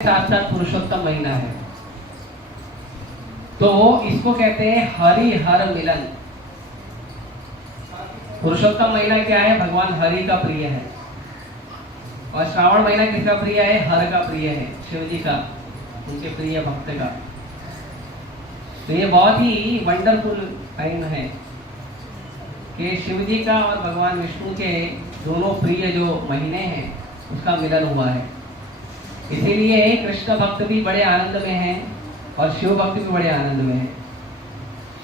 साथ साथ पुरुषोत्तम महीना है, तो इसको कहते हैं हरि हर मिलन। पुरुषोत्तम महीना क्या है? भगवान हरि का प्रिय है। और श्रावण महीना किसका प्रिय है? हर का प्रिय है, शिव जी का, उनके प्रिय भक्त का। तो ये बहुत ही वंडरफुल टाइम है कि शिव जी का और भगवान विष्णु के दोनों प्रिय जो महीने हैं उसका मिलन हुआ है। इसीलिए कृष्ण भक्त भी बड़े आनंद में हैं और शिव भक्त भी बड़े आनंद में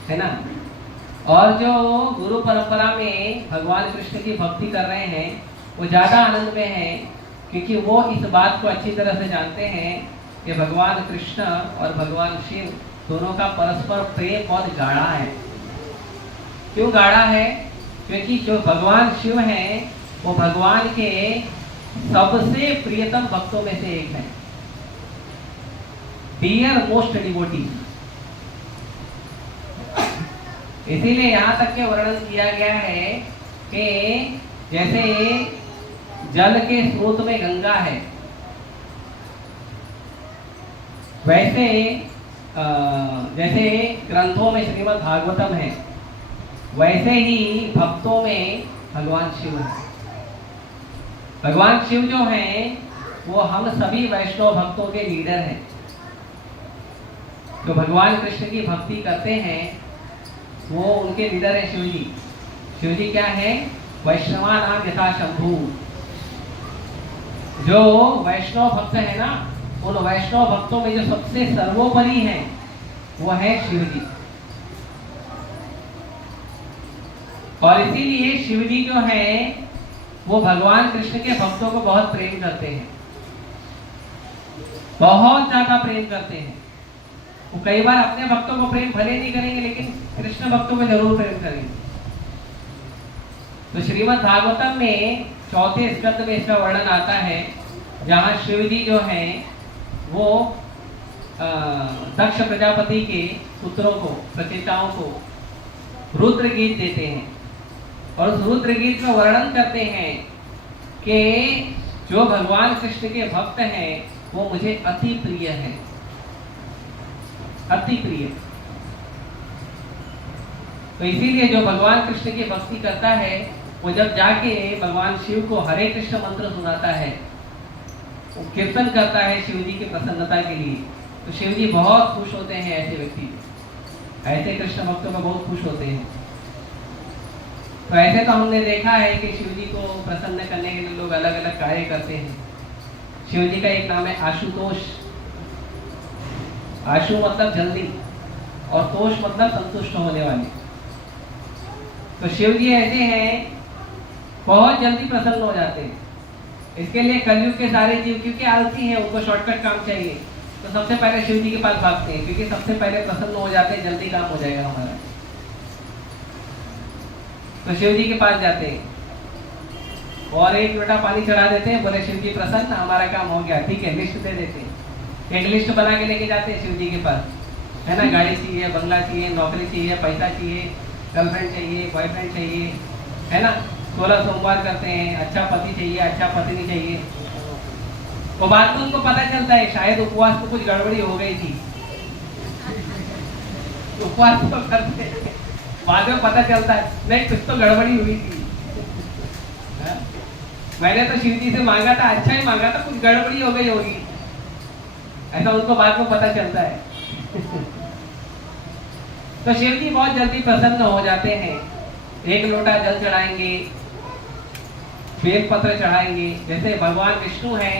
है ना। और जो गुरु परंपरा में भगवान कृष्ण की भक्ति कर रहे हैं वो ज्यादा आनंद में हैं, क्योंकि वो इस बात को अच्छी तरह से जानते हैं कि भगवान कृष्ण और भगवान शिव दोनों का परस्पर प्रेम बहुत गाढ़ा है। क्यों गाढ़ा है? क्योंकि जो भगवान शिव हैं वो भगवान के सबसे प्रियतम भक्तों में से एक है, डियर मोस्ट डिवोटी। इसीलिए यहां तक के वर्णन किया गया है कि जैसे जल के स्रोत में गंगा है, वैसे जैसे ग्रंथों में श्रीमद् भागवतम है, वैसे ही भक्तों में भगवान शिव है। भगवान शिव जो हैं वो हम सभी वैष्णव भक्तों के लीडर हैं। जो भगवान कृष्ण की भक्ति करते हैं वो उनके लीडर है शिव जी। शिव जी क्या है? वैष्णवानाम यथा शंभु। जो वैष्णव भक्त है ना, उन वैष्णव भक्तों में जो सबसे सर्वोपरि है वो है शिव जी। और इसीलिए शिव जी जो है वो भगवान कृष्ण के भक्तों को बहुत प्रेम करते हैं, बहुत ज्यादा प्रेम करते हैं। वो कई बार अपने भक्तों को प्रेम भले नहीं करेंगे लेकिन कृष्ण भक्तों को जरूर प्रेम करेंगे। तो श्रीमद् भागवतम में चौथे स्कंद में इसका वर्णन आता है, जहां शिव जी जो हैं वो दक्ष प्रजापति के पुत्रों को, प्रचेताओं को रुद्र गीत देते हैं और उस रुद्र गीत में वर्णन करते हैं कि जो भगवान कृष्ण के भक्त हैं वो मुझे अति प्रिय है, अति प्रिय। तो इसीलिए जो भगवान कृष्ण की भक्ति करता है वो जब जाके भगवान शिव को हरे कृष्ण मंत्र सुनाता है, वो कीर्तन करता है शिव जी की प्रसन्नता के लिए, तो शिव जी बहुत खुश होते हैं। ऐसे व्यक्ति, ऐसे कृष्ण भक्तों में बहुत खुश होते हैं। तो ऐसे तो हमने देखा है कि शिव जी को प्रसन्न करने के लिए लोग अलग अलग कार्य करते हैं। शिव जी का एक नाम है आशुतोष। आशु मतलब जल्दी और तोष मतलब संतुष्ट होने वाले। तो शिव जी ऐसे हैं, बहुत जल्दी प्रसन्न हो जाते हैं। इसके लिए कलयुग के सारे जीव क्योंकि आलसी हैं, उनको शॉर्टकट काम चाहिए, तो सबसे पहले शिव जी के पास भागते हैं, क्योंकि सबसे पहले प्रसन्न हो जाते हैं, जल्दी काम हो जाएगा हमारा। तो शिव जी के पास जाते हैं और एक लोटा पानी चढ़ा देते हैं, बोले शिव जी प्रसन्न, हमारा काम हो गया, ठीक है, लिस्ट दे देते हैं। एक लिस्ट बना के लेके जाते हैं शिव जी के पास, है ना। गाड़ी चाहिए, बंगला चाहिए, नौकरी चाहिए, पैसा चाहिए, गर्लफ्रेंड चाहिए, बॉयफ्रेंड चाहिए, है ना। 16 सोमवार करते हैं, अच्छा पति चाहिए, अच्छा पत्नी चाहिए। वो बाद में उनको पता चलता है शायद उपवास में कुछ गड़बड़ी हो गई थी। उपवास तो करते हैं, बाद में पता चलता है नहीं कुछ तो गड़बड़ी हुई थी। मैंने तो शिव जी से मांगा था, अच्छा ही मांगा था, कुछ गड़बड़ी हो गई होगी, ऐसा उनको बाद में पता चलता है। तो शिव जी बहुत जल्दी प्रसन्न हो जाते हैं। एक लोटा जल चढ़ाएंगे, बेल पत्र चढ़ाएंगे। जैसे भगवान विष्णु हैं,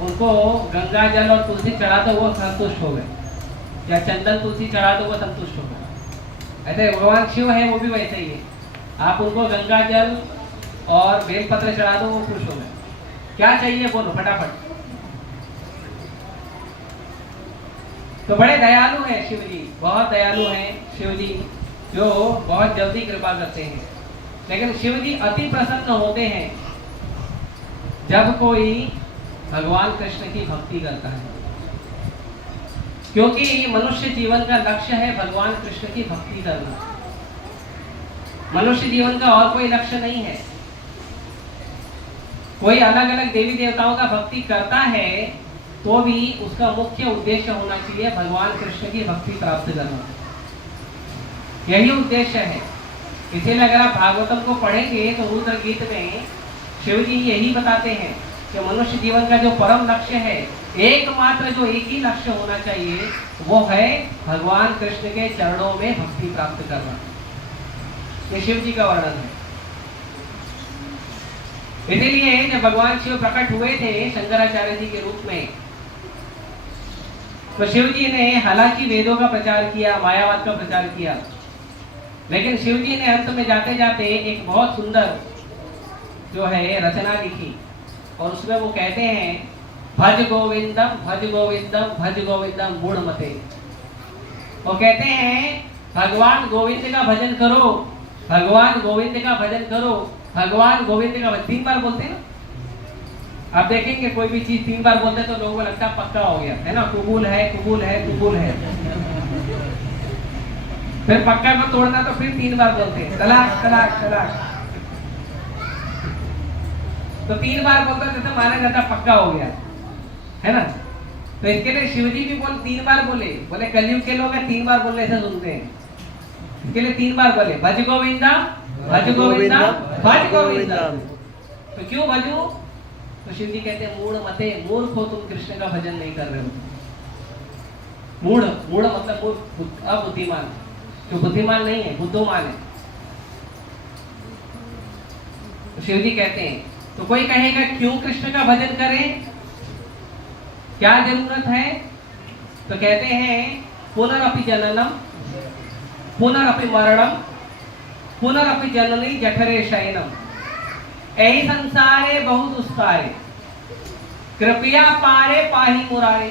उनको गंगा जल और तुलसी चढ़ा दो वो संतुष्ट हो गए, या चंदन तुलसी चढ़ा दो वो संतुष्ट हो गए। ऐसे भगवान शिव है वो भी वैसे ही है, आप उनको गंगा जल और बेल पत्र चढ़ा दो वो खुश हो गए। क्या चाहिए बोलो फटाफट। तो बड़े दयालु हैं शिव जी, बहुत दयालु हैं शिव जी, जो बहुत जल्दी कृपा करते हैं। लेकिन शिव जी अति प्रसन्न होते हैं जब कोई भगवान कृष्ण की भक्ति करता है, क्योंकि मनुष्य जीवन का लक्ष्य है भगवान कृष्ण की भक्ति करना। मनुष्य जीवन का और कोई लक्ष्य नहीं है। कोई अलग अलग देवी देवताओं का भक्ति करता है तो भी उसका मुख्य उद्देश्य होना चाहिए भगवान कृष्ण की भक्ति प्राप्त करना। यही उद्देश्य है। इसीलिए अगर आप भागवतम को पढ़ेंगे तो रुद्र गीत में शिव जी यही बताते हैं कि मनुष्य जीवन का जो परम लक्ष्य है, एकमात्र जो एक ही लक्ष्य होना चाहिए, वो है भगवान कृष्ण के चरणों में भक्ति प्राप्त करना। ये शिव जी का वर्णन है। इसीलिए जब भगवान शिव प्रकट हुए थे शंकराचार्य जी के रूप में, तो शिव जी ने हालांकि वेदों का प्रचार किया, मायावाद का प्रचार किया, लेकिन शिव जी ने अंत में जाते जाते एक बहुत सुंदर जो है रचना लिखी, और उसमें वो कहते हैं भज गोविंदम भज गोविंदम भज गोविंदम मूढ़ मते। वो कहते हैं भगवान गोविंद का भजन करो, भगवान गोविंद का भजन करो, भगवान गोविंद का भजन। 3 बार बोलते हैं ना, आप देखेंगे कोई भी चीज 3 बार बोलते हैं तो लोगों को लगता है पक्का हो गया है ना, कबूल है कबूल है कबूल है। फिर पक्का को तोड़ना तो फिर 3 बार बोलते हैं तलाक तलाक तलाक। तो 3 बार बोलते हैं तो माना जाता पक्का हो गया है ना। तो इसके लिए शिवजी भी 3 बार बोले कलयुग के लोग 3 बार बोलने से सुनते हैं, इसके लिए 3 बार बोले भज गोविंदा भज गोविंदा भज गोविंदा। तो क्यों भजू? तो शिव जी कहते हैं मूढ़ मते, मूर्ख हो तुम, कृष्ण का भजन नहीं कर रहे हो। मूढ़, मूढ़ मतलब मूर्ख, अबुद्धिमान, जो बुद्धिमान नहीं है, बुद्धोमान है। तो शिव जी कहते हैं, तो कोई कहेगा क्यों कृष्ण का भजन करें, क्या जरूरत है? तो कहते हैं पुनरअपि जननम पुनरअपि मरणम पुनरअपि जननी जठरे शयनम, ऐ संसारे बहुत दुस्तारे कृपया पारे पाही मुरारे।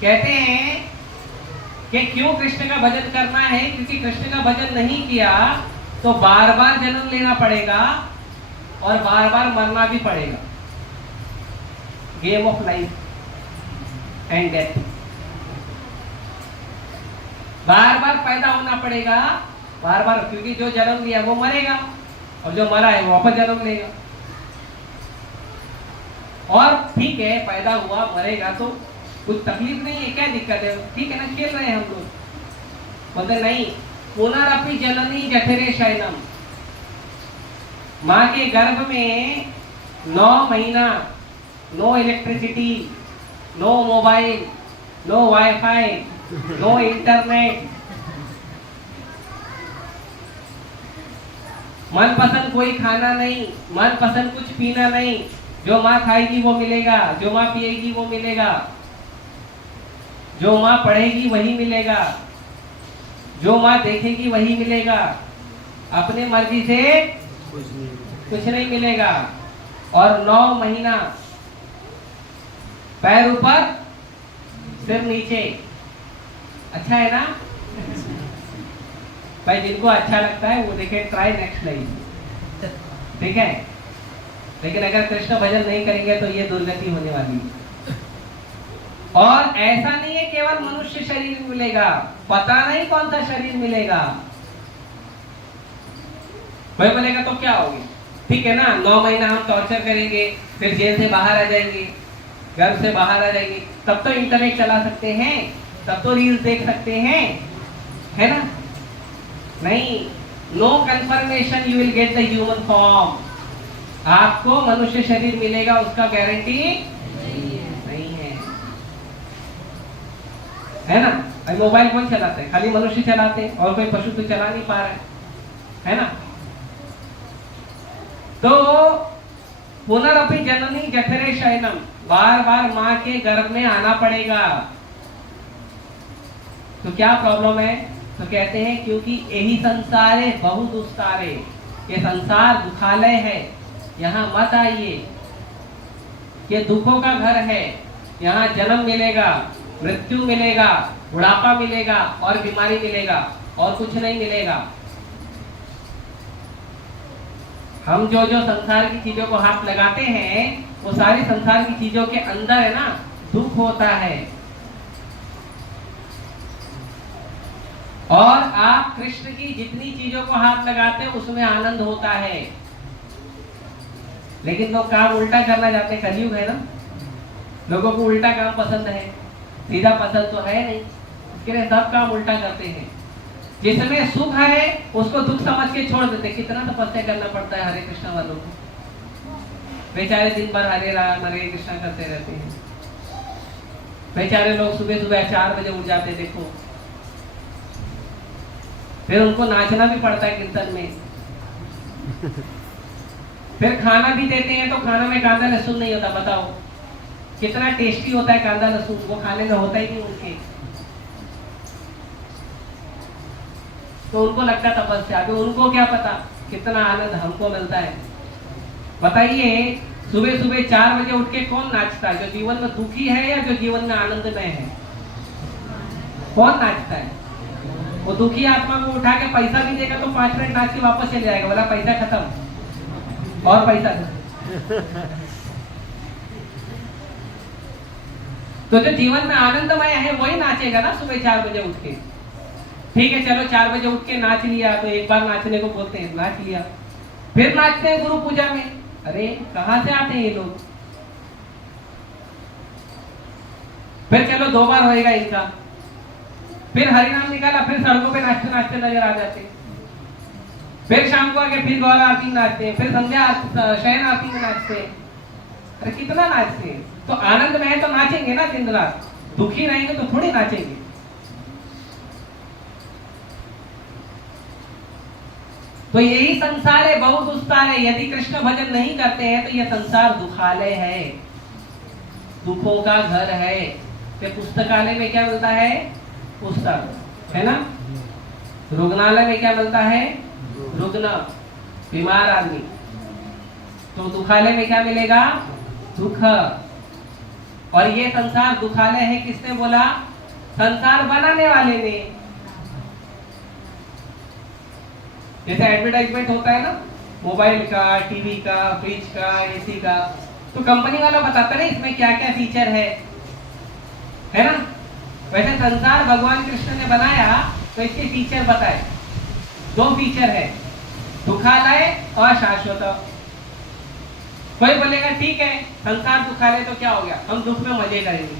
कहते हैं कि क्यों कृष्ण का भजन करना है, क्योंकि कृष्ण का भजन नहीं किया तो बार बार जन्म लेना पड़ेगा और बार बार मरना भी पड़ेगा। Game of life and death, बार बार पैदा होना पड़ेगा, बार बार, क्योंकि जो जन्म लिया वो मरेगा और जो मरा है वो वापस जन्म लेगा। और ठीक है पैदा हुआ मरेगा तो कुछ तकलीफ नहीं है, क्या दिक्कत है, ठीक है ना, खेल रहे हैं हम लोग। बोलते नहीं, पुनरअपि जननी जठरे शयनम, माँ के गर्भ में 9 महीना, no electricity, no mobile, no wifi, no internet, मनपसंद कोई खाना नहीं, मनपसंद कुछ पीना नहीं, जो माँ खाएगी वो मिलेगा, जो माँ पिएगी वो मिलेगा, जो माँ पढ़ेगी वही मिलेगा, जो माँ देखेगी वही मिलेगा, अपने मर्जी से कुछ नहीं मिलेगा। और 9 महीना पैर ऊपर सिर नीचे, अच्छा है ना भाई? जिनको अच्छा लगता है वो देखे, ट्राई नेक्स्ट लाइफ, ठीक है। लेकिन अगर कृष्ण भजन नहीं करेंगे तो ये दुर्गति होने वाली है। और ऐसा नहीं है केवल मनुष्य शरीर मिलेगा, पता नहीं कौन सा शरीर मिलेगा। कोई बोलेगा तो क्या होगी, ठीक है ना, 9 महीना हम टॉर्चर करेंगे, फिर जेल से बाहर आ जाएंगे, घर से बाहर आ जाएंगे, तब तो इंटरनेट चला सकते हैं, तब तो रील्स देख सकते हैं, है ना? नहीं, no confirmation you will get the human form. आपको मनुष्य शरीर मिलेगा उसका गारंटी नहीं है ना? अभी मोबाइल कौन चलाते हैं? खाली मनुष्य चलाते हैं, और कोई पशु तो चला नहीं पा रहा है ना? तो पुनरअपि जननी जठरे शयनम, बार बार माँ के गर्भ में आना पड़ेगा। तो क्या प्रॉब्लम है? तो कहते हैं क्योंकि यही संसार है बहुत दुस्तारे, ये संसार दुखालय है, यहाँ मत आइए, ये दुखों का घर है, यहाँ जन्म मिलेगा, मृत्यु मिलेगा, बुढ़ापा मिलेगा और बीमारी मिलेगा, और कुछ नहीं मिलेगा। हम जो जो संसार की चीजों को हाथ लगाते हैं वो सारी संसार की चीजों के अंदर है ना दुख होता है। और आप कृष्ण की जितनी चीजों को हाथ लगाते हैं उसमें आनंद होता है। लेकिन लोग काम उल्टा करना चाहते हैं, कलयुग है ना, लोगों को उल्टा काम पसंद है, सीधा पसंद तो है नहीं, इसके लिए सब काम उल्टा करते हैं। जिसमें सुख है उसको दुख समझ के छोड़ देते। कितना तपस्या करना पड़ता है हरे कृष्णा वालों को, बेचारे दिन भर हरे राम हरे कृष्णा करते रहते हैं। बेचारे लोग सुबह सुबह 4 बजे उठ जाते, देखो फिर उनको नाचना भी पड़ता है कीर्तन में। फिर खाना भी देते हैं तो खाना में कांदा लहसुन नहीं होता। बताओ कितना टेस्टी होता है कांदा लहसुन, वो खाने में होता ही नहीं उनके। तो उनको लगता तपस्या, अभी उनको क्या पता कितना आनंद हमको मिलता है। बताइए सुबह सुबह 4 बजे उठ के कौन नाचता है? जो जीवन में दुखी है या जो जीवन में आनंदमय है? कौन नाचता है? वो दुखी आत्मा को उठा के पैसा भी देगा तो 5 मिनट नाच के वापस चले जाएगा, बोला पैसा खत्म और पैसा खत्म। तो जो जीवन में आनंदमय है वही नाचेगा ना सुबह 4 बजे उठ के। ठीक है चलो 4 बजे उठ के नाच लिया, तो एक बार नाचने को बोलते हैं, नाच लिया, फिर नाचते हैं गुरु पूजा में। अरे कहां से आते हैं ये लोग? फिर चलो 2 बार होएगा इनका, फिर हरिनाम निकाला, फिर सड़कों पे नाचते नाचते नजर आ जाते। फिर शाम को आके फिर गौर आरती में नाचते, फिर संध्या शयन आरती में नाचते। अरे कितना नाचते हैं? तो आनंद में है तो नाचेंगे ना दिन रात, दुखी रहेंगे तो थोड़ी नाचेंगे। तो यही संसार है, बहुत दुस्तार है। यदि कृष्ण भजन नहीं करते हैं तो यह संसार दुखालय है, दुखों का घर है। तो पुस्तकालय में क्या मिलता है? पुस्तक, है ना। रुग्णालय में क्या मिलता है? रुग्ण, बीमार आदमी। तो दुखालय में क्या मिलेगा? दुख। और ये संसार दुखालय है किसने बोला? संसार बनाने वाले ने। जैसे एडवर्टाइजमेंट होता है ना मोबाइल का, टीवी का, फ्रिज का, एसी का, तो कंपनी वाला बताता है इसमें क्या क्या फीचर है ना। वैसे संसार भगवान कृष्ण ने बनाया तो इसके फीचर बताए। 2 फीचर है, दुखालय और शाश्वत। कोई बोलेगा ठीक है संसार दुखालय तो क्या हो गया, हम दुख में मजे करेंगे।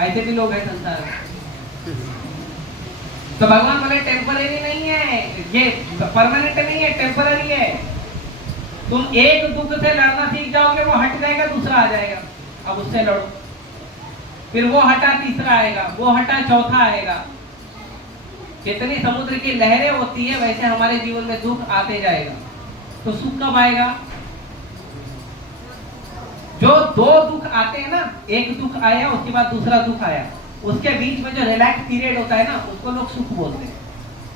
ऐसे भी लोग हैं संसार में। तो भगवान बोले टेम्पररी नहीं है ये, परमानेंट नहीं है, टेम्पररी है। तुम एक दुख से लड़ना सीख जाओगे, वो हट जाएगा, दूसरा आ जाएगा, अब उससे लड़ो। फिर वो हटा, तीसरा आएगा, वो हटा, चौथा आएगा। कितनी समुद्र की लहरें होती है वैसे हमारे जीवन में दुख आते जाएगा। तो सुख कब आएगा? जो 2 दुख आते हैं ना, एक दुख आया उसके बाद दूसरा दुख आया, उसके बीच में जो रिलैक्स पीरियड होता है ना, उसको लोग सुख बोलते हैं।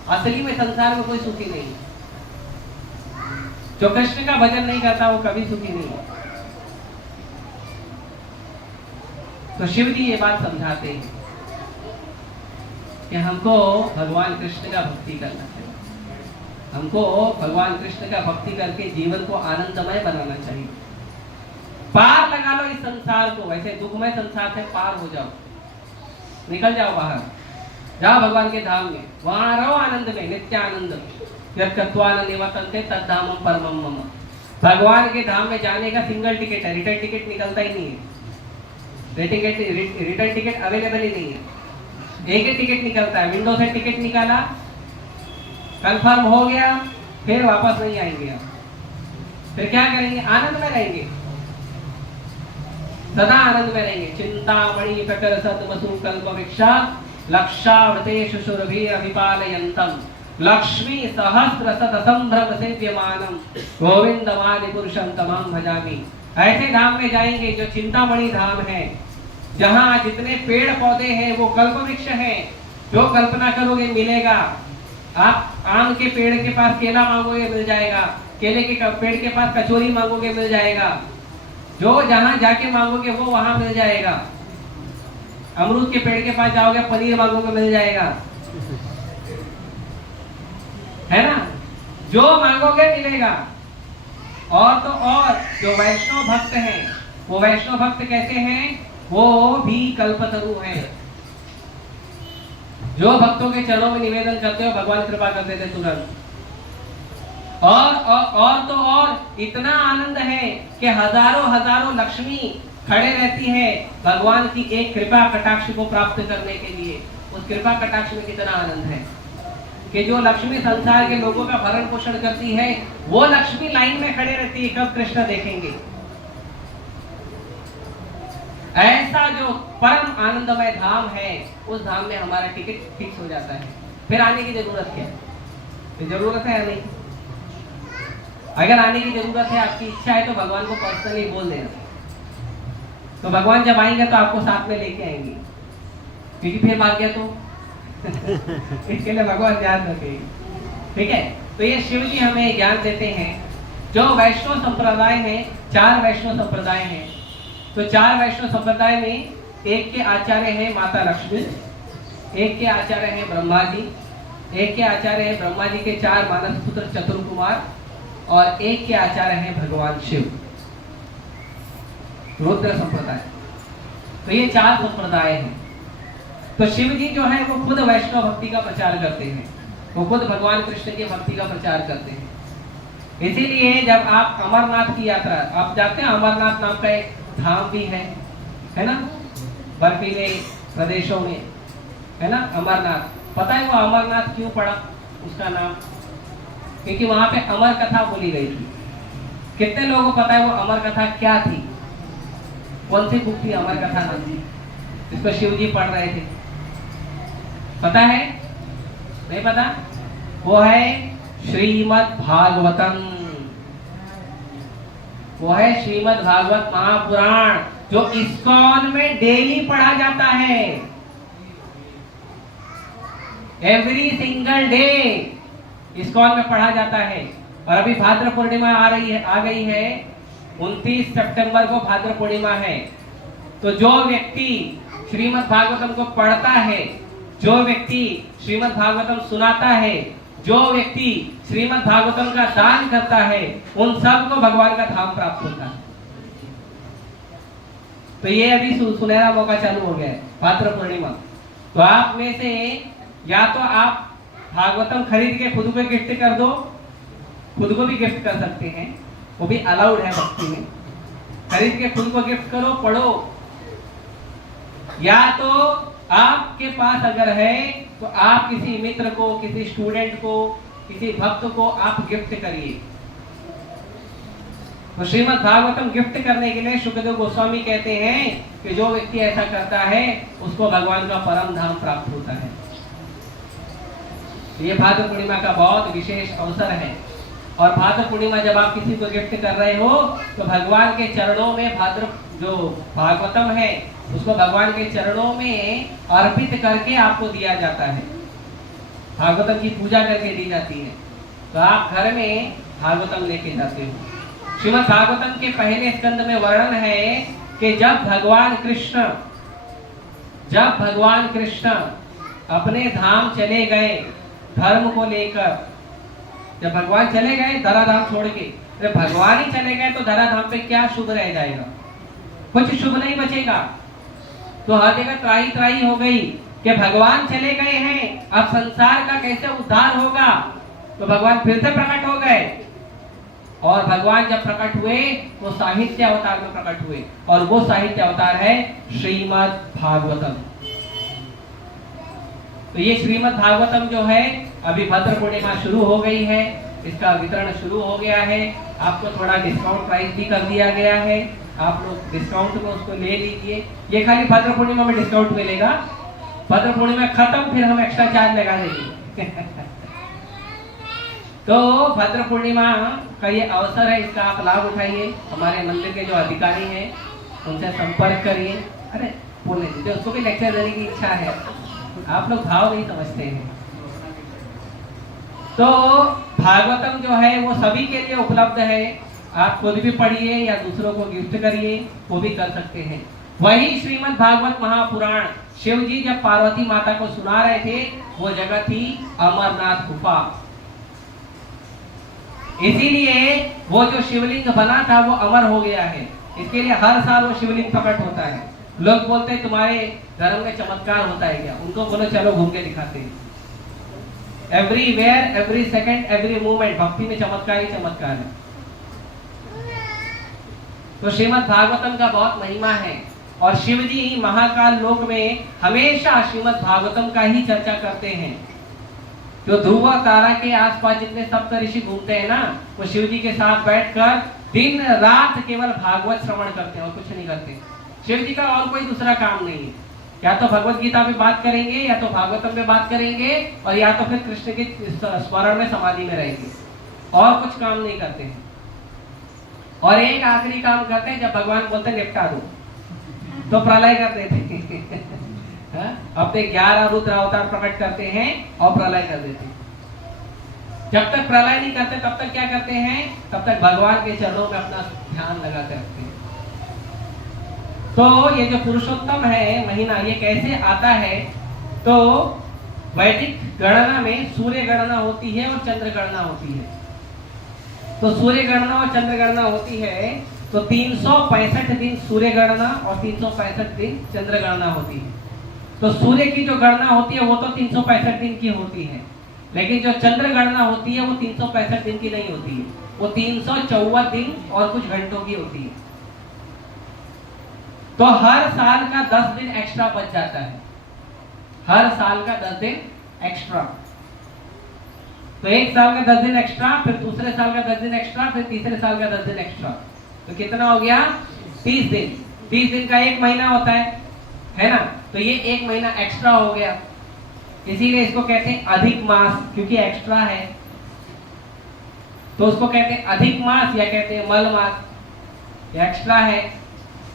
असली में संसार में कोई सुखी नहीं। जो कृष्ण का भजन नहीं करता वो कभी सुखी नहीं है। तो शिव जी ये बात समझाते हैं कि हमको भगवान कृष्ण का भक्ति करना चाहिए। हमको भगवान कृष्ण का भक्ति करके जीवन को आनंदमय बनाना चाहिए। पार लगा लो इस संसार को, वैसे दुखमय संसार से पार हो जाओ, निकल जाओ बाहर, जाओ भगवान के धाम में, वहां रहो आनंद में, नित्य आनंद। यत्कत्वान निवसन्ते तद्धामं परमं मम। भगवान के धाम में जाने का सिंगल टिकट है, रिटर्न टिकट निकलता ही नहीं है। रिटर्न टिकट अवेलेबल ही नहीं है, एक ही टिकट निकलता है। विंडो से टिकट निकाला, कंफर्म हो गया, फिर वापस नहीं आएंगे। फिर क्या करेंगे? आनंद में रहेंगे, सदा आनंद में रहेंगे। चिंतामणि प्रकर सतमसु कल्प वृक्षा लक्षावृतेषु सुरभिरभिपालयन्तम् लक्ष्मी सहस्र शत संभ्रम सेव्यमानम गोविंदमादि पुरुषं तमं भजामि। ऐसे धाम में जाएंगे जो चिंतामणि धाम है, जहाँ जितने पेड़ पौधे हैं वो कल्प वृक्ष है। जो कल्पना करोगे मिलेगा। आप आम के पेड़ के पास केला मांगोगे मिल जाएगा, केले के पेड़ के पास कचौरी मांगोगे मिल जाएगा, जो जहां जाके मांगोगे वो वहां मिल जाएगा। अमरूद के पेड़ के पास जाओगे पनीर मांगोगे मिल जाएगा, है ना। जो मांगोगे मिलेगा। और तो और जो वैष्णव भक्त हैं, वो वैष्णव भक्त कैसे हैं? वो भी कल्पतरु हैं। जो भक्तों के चरणों में निवेदन करते हो भगवान कृपा कर देते तुरंत। और तो और इतना आनंद है कि हजारों हजारों लक्ष्मी खड़े रहती है भगवान की एक कृपा कटाक्ष को प्राप्त करने के लिए। उस कृपा कटाक्ष में कितना आनंद है कि जो लक्ष्मी संसार के लोगों का भरण पोषण करती है, वो लक्ष्मी लाइन में खड़े रहती है, कब कृष्ण देखेंगे। ऐसा जो परम आनंदमय धाम है, उस धाम में हमारा टिकट फिक्स हो जाता है। फिर आने की जरूरत क्या है? तो जरूरत है या नहीं? अगर आने की जरूरत है, आपकी इच्छा है, तो भगवान को पर्सनली बोल देना। तो भगवान जब आएंगे तो आपको साथ में लेके आएंगे, क्योंकि फिर भाग गया तो इसके लिए भगवान ध्यान रखेंगे। ठीक है, तो ये शिव जी हमें ज्ञान देते हैं। जो वैष्णव संप्रदाय है, 4 वैष्णव संप्रदाय हैं। तो 4 वैष्णव संप्रदाय में एक के आचार्य है माता लक्ष्मी, एक के आचार्य है ब्रह्मा जी, एक के आचार्य है ब्रह्मा जी के 4 मानस पुत्र चतुर्कुमार, और एक के आचार्य है भगवान शिव, रुद्र संप्रदाय। तो ये 4 संप्रदाय हैं। तो शिव जी जो है वो खुद वैष्णव भक्ति का प्रचार करते हैं, वो खुद भगवान कृष्ण की भक्ति का प्रचार करते हैं। इसीलिए जब आप अमरनाथ की यात्रा, आप जाते हैं, अमरनाथ नाम का एक धाम भी है ना, बर्फीले प्रदेशों में, है ना अमरनाथ। पता है वो अमरनाथ क्यों पड़ा उसका नाम? क्योंकि वहां पे अमर कथा बोली गई थी। कितने लोगों को पता है वो अमर कथा क्या थी? कौन सी बुक थी अमर कथा नाम थी, जिसको शिव जी पढ़ रहे थे? पता है? नहीं पता? वो है श्रीमद् भागवतम। वो है श्रीमद् भागवत महापुराण, जो इस्कॉन में डेली पढ़ा जाता है, एवरी सिंगल डे इस्कॉन में पढ़ा जाता है। और अभी भाद्र पूर्णिमा आ गई है, 29 सितंबर को भाद्र पूर्णिमा है। तो जो व्यक्ति श्रीमद् भागवतम को पढ़ता है, जो व्यक्ति श्रीमद् भागवतम सुनाता है, जो व्यक्ति श्रीमद् भागवतम का दान करता है, उन सब को भगवान का धाम प्राप्त होता है। तो ये अभी सुनहरा मौका चालू हो गया है, भाद्र पूर्णिमा। तो आप में से या तो आप भागवतम खरीद के खुद को गिफ्ट कर दो, खुद को भी गिफ्ट कर सकते हैं, वो भी अलाउड है भक्ति में। खरीद के खुद को गिफ्ट करो, पढ़ो। या तो आपके पास अगर है तो आप किसी मित्र को, किसी स्टूडेंट को, किसी भक्त को आप गिफ्ट करिए। तो श्रीमद् भागवतम गिफ्ट करने के लिए शुकदेव गोस्वामी कहते हैं कि जो व्यक्ति ऐसा करता है उसको भगवान का परम धाम प्राप्त होता है। ये भाद्र पूर्णिमा का बहुत विशेष अवसर है। और भाद्र पूर्णिमा जब आप किसी को गिफ्ट कर रहे हो तो भगवान के चरणों में भाद्र जो भागवतम है उसको भगवान के चरणों में अर्पित करके आपको दिया जाता है, भागवतम की पूजा करके दी जाती है। तो आप घर में भागवतम लेके जाते हो। श्रीमद् भागवतम के पहले स्कंद में वर्णन है कि जब भगवान कृष्ण अपने धाम चले गए धर्म को लेकर, जब भगवान चले गए धराधाम छोड़ के, जब भगवान ही चले गए तो धराधाम पे क्या शुभ रह जाएगा? कुछ शुभ नहीं बचेगा। तो हर जगह त्राही त्राही हो गई कि भगवान चले गए हैं, अब संसार का कैसे उद्धार होगा? तो भगवान फिर से प्रकट हो गए, और भगवान जब प्रकट हुए तो साहित्य अवतार में प्रकट हुए, और वो साहित्य अवतार है श्रीमद् भागवतम। तो ये श्रीमद् भागवतम जो है अभी भद्र पूर्णिमा शुरू हो गई है, इसका वितरण शुरू हो गया है। आपको थोड़ा डिस्काउंट प्राइस भी कर दिया गया है, आप लोग डिस्काउंट में उसको ले लीजिए। ये खाली भद्र पूर्णिमा में डिस्काउंट मिलेगा, भद्र पूर्णिमा खत्म फिर हम एक्स्ट्रा चार्ज लगा देंगे। तो भद्र पूर्णिमा का ये अवसर है, इसका आप लाभ उठाइए। हमारे मंदिर के जो अधिकारी हैं उनसे संपर्क करिए। अरे बोलने दीजिए, उसको भी लेक्चर देने की इच्छा है, आप लोग भाव नहीं समझते हैं। तो भागवतम जो है वो सभी के लिए उपलब्ध है, आप खुद भी पढ़िए या दूसरों को गिफ्ट करिए, वो भी कर सकते हैं। वही श्रीमद् भागवत महापुराण शिव जी जब पार्वती माता को सुना रहे थे, वो जगह थी अमरनाथ गुफा। इसीलिए वो जो शिवलिंग बना था वो अमर हो गया है। इसके लिए हर साल वो शिवलिंग प्रकट होता है। लोग बोलते हैं तुम्हारे धर्म में चमत्कार होता है क्या? उनको बोलो चलो घूम के दिखाते हैं। Everywhere, every second, every movement भक्ति में चमत्कार ही चमत्कार है। तो श्रीमद् भागवतम का बहुत महिमा है और शिव जी महाकाल लोक में हमेशा श्रीमद् भागवतम का ही चर्चा करते हैं। जो ध्रुव तारा के आसपास जितने सप्त ऋषि घूमते हैं ना, वो शिव जी के साथ बैठकर दिन रात केवल भागवत श्रवण करते हैं और कुछ नहीं करते। शिव जी का और कोई दूसरा काम नहीं है, या तो भगवत गीता पे बात करेंगे, या तो भागवतम पे बात करेंगे, और या तो फिर कृष्ण के स्मरण में समाधि में रहेंगे, और कुछ काम नहीं करते हैं। और एक आखिरी काम करते हैं, जब भगवान बोलते हैं निपटा दो, तो प्रलय कर देते हैं। अपने 11 रुद्र अवतार प्रकट करते हैं और प्रलय कर देते हैं। जब तक प्रलय नहीं करते तब तक क्या करते हैं, तब तक भगवान के चरणों में अपना ध्यान लगा कर रखते हैं। तो ये जो पुरुषोत्तम है महीना, ये कैसे आता है, तो वैदिक गणना में सूर्य गणना होती है और चंद्र गणना होती है। तो सूर्य गणना और चंद्र गणना होती है, तो 365 दिन सूर्य गणना और 365 दिन चंद्र गणना होती है। तो सूर्य की जो गणना होती है वो तो 365 दिन की होती है, लेकिन जो चंद्र गणना होती है वो 365 दिन की नहीं होती है, वो 314 दिन और कुछ घंटों की होती है। तो हर साल का 10 दिन एक्स्ट्रा बच जाता है, हर साल का 10 दिन एक्स्ट्रा। तो एक साल का 10 दिन एक्स्ट्रा, फिर दूसरे साल का 10 दिन एक्स्ट्रा, फिर तीसरे साल का 10 दिन एक्स्ट्रा, तो कितना हो गया 30 दिन। 30 दिन का एक महीना होता है ना, तो ये एक महीना एक्स्ट्रा हो गया, इसीलिए इसको कहते हैं अधिक मास, क्योंकि एक्स्ट्रा है। तो उसको कहते हैं अधिक मास या कहते हैं मल मास, एक्स्ट्रा है,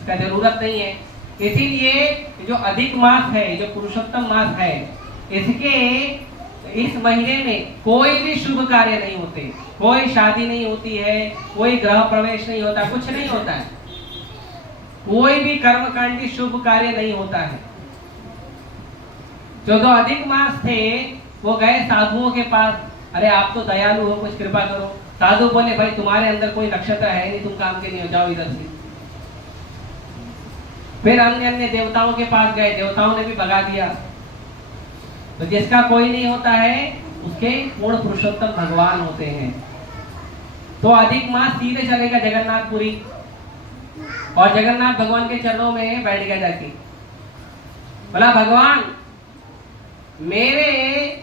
इसका जरूरत नहीं है। इसीलिए जो अधिक मास है, जो पुरुषोत्तम मास है, इसके इस महीने में कोई भी शुभ कार्य नहीं होते, कोई शादी नहीं होती है, कोई गृह प्रवेश नहीं होता, कुछ नहीं होता है, कोई भी कर्मकांडी शुभ कार्य नहीं होता है। जो दो अधिक मास थे वो गए साधुओं के पास, अरे आप तो दयालु हो, कुछ कृपा करो। साधु बोले भाई तुम्हारे अंदर कोई नक्षत्र है नहीं, तुम काम के नहीं हो, जाओ इधर से। फिर अन्य अन्य देवताओं के पास गए, देवताओं ने भी भगा दिया। तो जिसका कोई नहीं होता है उसके पूर्ण पुरुषोत्तम भगवान होते हैं। तो अधिक मास सीधे चलेगा जगन्नाथपुरी और जगन्नाथ भगवान के चरणों में बैठ गया जाके, बोला भगवान मेरे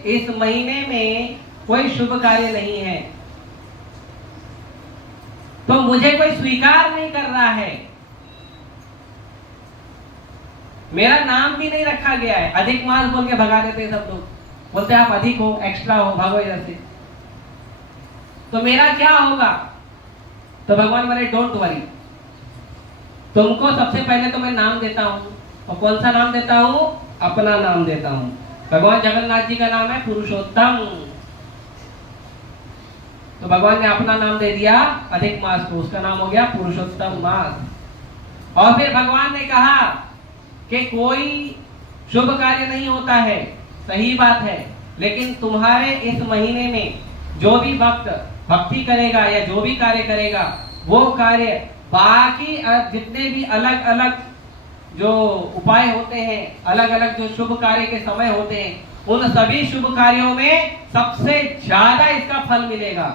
इस महीने में कोई शुभ कार्य नहीं है, तो मुझे कोई स्वीकार नहीं कर रहा है, मेरा नाम भी नहीं रखा गया है। अधिक मास बोल के भगा देते हैं सब लोग, बोलते हैं आप अधिक हो, एक्स्ट्रा हो, भागो इधर से। तो मेरा क्या होगा? तो भगवान बोले डोंट वरी, तुमको सबसे पहले तो मैं नाम देता हूं। और कौन सा नाम देता हूं? अपना नाम देता हूं। भगवान जगन्नाथ जी का नाम है पुरुषोत्तम, तो भगवान ने अपना नाम दे दिया अधिक मास को, उसका नाम हो गया पुरुषोत्तम मास। और फिर भगवान ने कहा कि कोई शुभ कार्य नहीं होता है, सही बात है, लेकिन तुम्हारे इस महीने में जो भी भक्त भक्ति करेगा या जो भी कार्य करेगा, वो कार्य बाकी जितने भी अलग अलग जो उपाय होते हैं, अलग अलग जो शुभ कार्य के समय होते हैं, उन सभी शुभ कार्यों में सबसे ज्यादा इसका फल मिलेगा।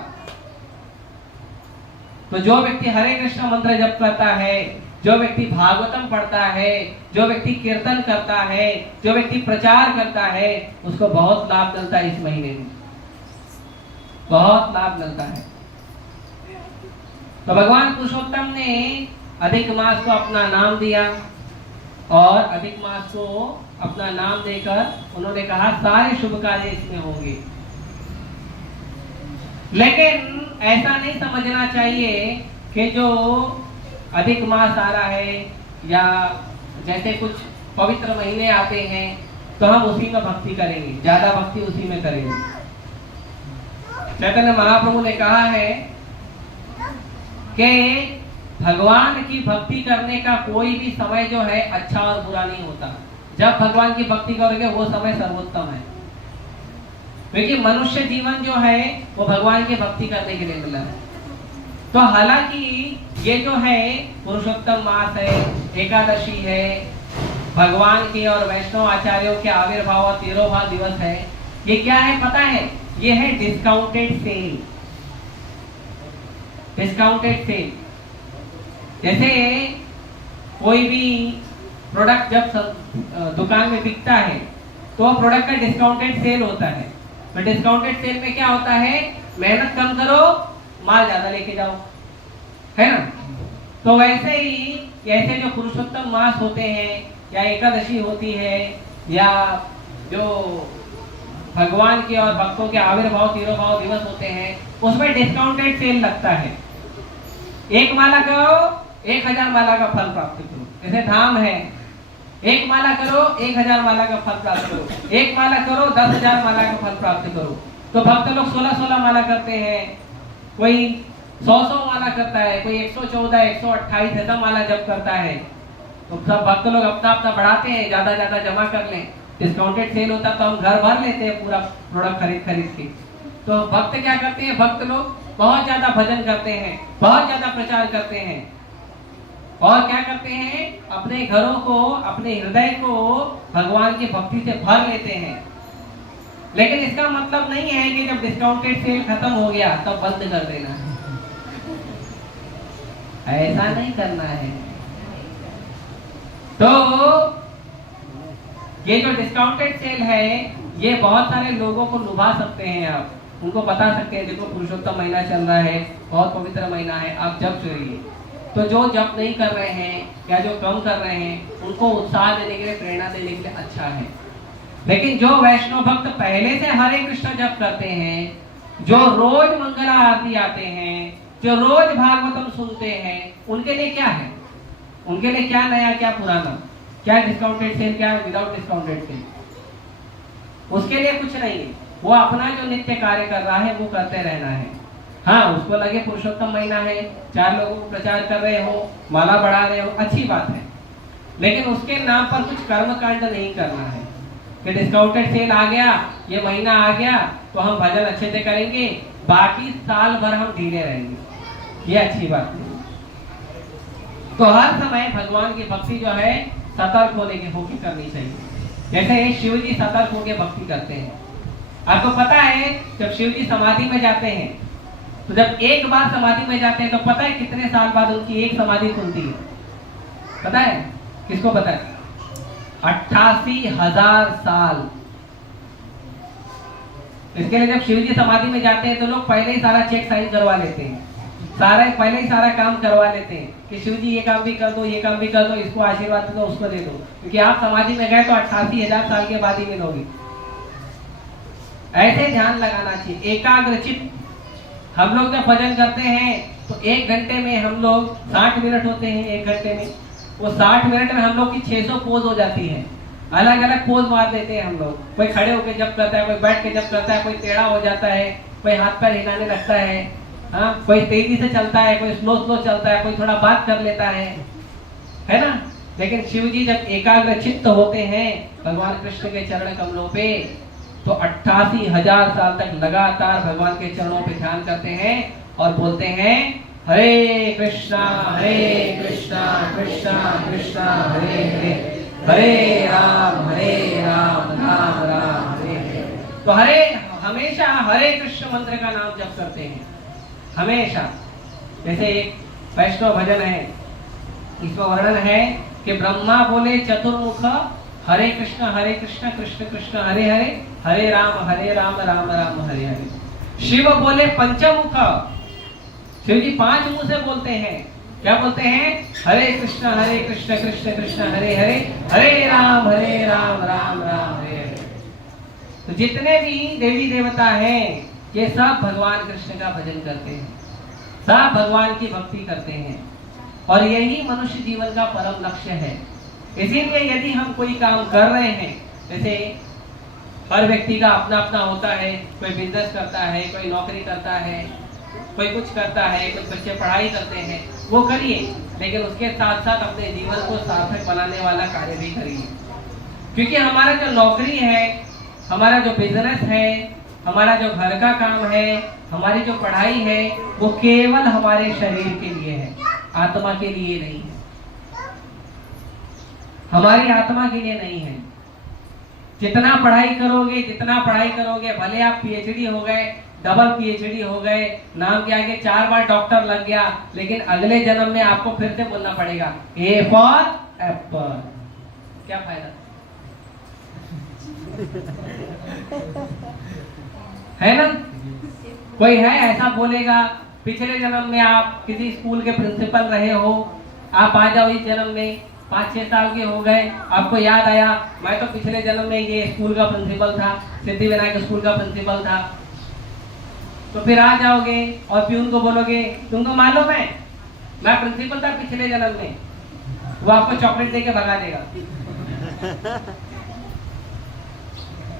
तो जो व्यक्ति हरे कृष्ण मंत्र जप करता है, जो व्यक्ति भागवतम पढ़ता है, जो व्यक्ति कीर्तन करता है, जो व्यक्ति प्रचार करता है, उसको बहुत लाभ मिलता है। इस महीने में बहुत लाभ मिलता है। तो भगवान पुरुषोत्तम ने अधिक मास को अपना नाम दिया और अधिक मास को अपना नाम देकर उन्होंने कहा सारे शुभ कार्य इसमें होंगे। लेकिन ऐसा नहीं समझना चाहिए कि जो अधिक मास आ रहा है या जैसे कुछ पवित्र महीने आते हैं तो हम उसी में भक्ति करेंगे, ज्यादा भक्ति उसी में करेंगे। चैतन्य महाप्रभु ने कहा है कि भगवान की भक्ति करने का कोई भी समय जो है अच्छा और बुरा नहीं होता। जब भगवान की भक्ति करोगे वो समय सर्वोत्तम है, क्योंकि मनुष्य जीवन जो है वो भगवान की भक्ति करने के लिए मिला है। तो हालांकि ये जो है पुरुषोत्तम मास है, एकादशी है, भगवान के और वैष्णव आचार्यों के आविर्भाव और तिरोभाव दिवस है, ये क्या है पता है? ये है डिस्काउंटेड सेल। डिस्काउंटेड सेल जैसे कोई भी प्रोडक्ट जब दुकान में बिकता है तो प्रोडक्ट का डिस्काउंटेड सेल होता है। तो डिस्काउंटेड सेल में क्या होता है, मेहनत कम करो, माल ज्यादा लेके जाओ, है ना। तो वैसे ही ऐसे जो पुरुषोत्तम मास होते हैं या एकादशी होती है या जो भगवान के और भक्तों के आविर्भाव तिरोभाव दिवस होते हैं, उसमें डिस्काउंटेड सेल लगता है। एक माला करो 1000 माला का फल प्राप्त करो। जैसे धाम है, एक माला करो 1000 माला का फल प्राप्त करो, एक माला करो 10,000 माला का फल प्राप्त करो। तो भक्त लोग 16-16 माला करते हैं, कोई 100 माला करता है, कोई 114 128 ऐसा माला जप करता है। तो सब भक्त लोग अपना अपना बढ़ाते हैं, ज्यादा ज्यादा जमा कर लें। डिस्काउंटेड सेल होता तो हम घर भर लेते हैं पूरा प्रोडक्ट खरीद के। तो भक्त क्या करते हैं, भक्त लोग बहुत ज्यादा भजन करते हैं, बहुत ज्यादा प्रचार करते हैं और क्या करते हैं, अपने घरों को, अपने हृदय को भगवान की भक्ति से भर लेते हैं। लेकिन इसका मतलब नहीं है कि जब डिस्काउंटेड सेल खत्म हो गया तब बंद कर देना है, ऐसा नहीं करना है। तो ये जो डिस्काउंटेड सेल है, ये बहुत सारे लोगों को लुभा सकते हैं। आप उनको बता सकते हैं, देखो पुरुषोत्तम महीना चल रहा है, बहुत पवित्र महीना है, आप जप करिए। तो जो जप नहीं कर रहे हैं या जो कम कर रहे हैं, उनको उत्साह देने के लिए, प्रेरणा देने के लिए अच्छा है। लेकिन जो वैष्णव भक्त पहले से हरे कृष्ण जप करते हैं, जो रोज मंगला आरती आते हैं, जो रोज भागवतम सुनते हैं, उनके लिए क्या है, उनके लिए क्या नया क्या पुराना, क्या डिस्काउंटेड सेल, क्या विदाउट डिस्काउंटेड सेल, उसके लिए कुछ नहीं है। वो अपना जो नित्य कार्य कर रहा है वो करते रहना है। हाँ, उसको लगे पुरुषोत्तम महीना है, 4 लोगों को प्रचार कर रहे हो, माला बढ़ा रहे हो, अच्छी बात है। लेकिन उसके नाम पर कुछ कर्म कांड नहीं करना है कि डिस्काउंटेड सेल आ गया, ये महीना आ गया तो हम भजन अच्छे से करेंगे, बाकी साल भर हम ढीले रहेंगे, ये अच्छी बात नहीं। तो हर समय भगवान की भक्ति जो है सतर्क होके करनी चाहिए। जैसे शिव जी सतर्क होकर भक्ति करते हैं। आपको पता है, जब शिव जी समाधि में जाते हैं, तो जब एक बार समाधि में जाते हैं तो पता है कितने साल बाद उनकी एक समाधि खुलती है, पता है? किसको पता है? 88,000 साल। इसके लिए जब शिव जी समाधि में जाते हैं तो लोग पहले ही सारा चेक साइन करवा लेते हैं, पहले ही सारा काम करवा लेते हैं कि शिव जी ये काम भी कर दो, ये काम भी कर दो, इसको आशीर्वाद दो, उसको दे दो, क्योंकि आप समाधि में गए तो 88,000 साल के बाद ही मिलोगे। ऐसे ध्यान लगाना चाहिए, एकाग्र चित्त। हम लोग जब भजन करते हैं तो 1 घंटे में हम लोग 60 मिनट होते हैं, 1 घंटे में वो 60 मिनट में हम लोग की 600 पोज हो जाती है। अलग अलग पोज मार देते हैं हम लोग, कोई खड़े होकर जप करता है, कोई बैठ के जप करता है, कोई टेढ़ा हो जाता है, कोई हाथ पैर हिलाने लगता है, हाँ, कोई तेजी से चलता है, कोई स्लो चलता है, कोई थोड़ा बात कर लेता है ना। लेकिन शिव जी जब एकाग्र चित्त होते हैं भगवान कृष्ण के चरण कमलों पे, तो 88,000 साल तक लगातार भगवान के चरणों पे ध्यान करते हैं और बोलते हैं हरे कृष्णा कृष्णा कृष्णा हरे हरे, हरे राम राम राम हरे हरे। तो हमेशा हरे कृष्ण मंत्र का नाम जप करते हैं, हमेशा। जैसे एक वैष्णव भजन है, इसमें वर्णन है कि ब्रह्मा बोले चतुर्मुख हरे कृष्ण कृष्ण कृष्ण हरे हरे, हरे राम राम राम हरे हरे। शिव बोले पंचमुख, शिव जी 5 मुंह से बोलते हैं। क्या बोलते हैं? हरे कृष्ण कृष्ण कृष्ण हरे हरे, हरे राम राम राम हरे हरे। तो जितने भी देवी देवता हैं ये सब भगवान कृष्ण का भजन करते हैं, सब भगवान की भक्ति करते हैं, और यही मनुष्य जीवन का परम लक्ष्य है। इसीलिए यदि हम कोई काम कर रहे हैं, जैसे हर व्यक्ति का अपना अपना होता है, कोई बिजनेस करता है, कोई नौकरी करता है, कोई कुछ करता है, कुछ बच्चे पढ़ाई करते हैं, वो करिए, लेकिन उसके साथ साथ अपने जीवन को सार्थक बनाने वाला कार्य भी करिए। क्योंकि हमारा जो नौकरी है, हमारा जो बिजनेस है, हमारा जो घर का काम है, हमारी जो पढ़ाई है, वो केवल हमारे शरीर के लिए है, आत्मा के लिए नहीं है, हमारी आत्मा के लिए नहीं है। जितना पढ़ाई करोगे, भले आप पीएचडी हो गए, डबल पीएचडी हो गए, नाम के आगे 4 बार डॉक्टर लग गया, लेकिन अगले जन्म में आपको फिर से बोलना पड़ेगा ए फॉर एप्पल। क्या फायदा है ना? कोई है ऐसा बोलेगा पिछले जन्म में आप किसी स्कूल के प्रिंसिपल रहे हो, आप आ जाओ इस जन्म में 5-6 साल के हो गए, आपको याद आया मैं तो पिछले जन्म में ये स्कूल का प्रिंसिपल था, सिद्धि विनायक स्कूल का प्रिंसिपल था, तो फिर आ जाओगे और प्यून को बोलोगे तुमको मालूम है मैं प्रिंसिपल था पिछले जन्म में, वो आपको चॉकलेट देके भगा देगा।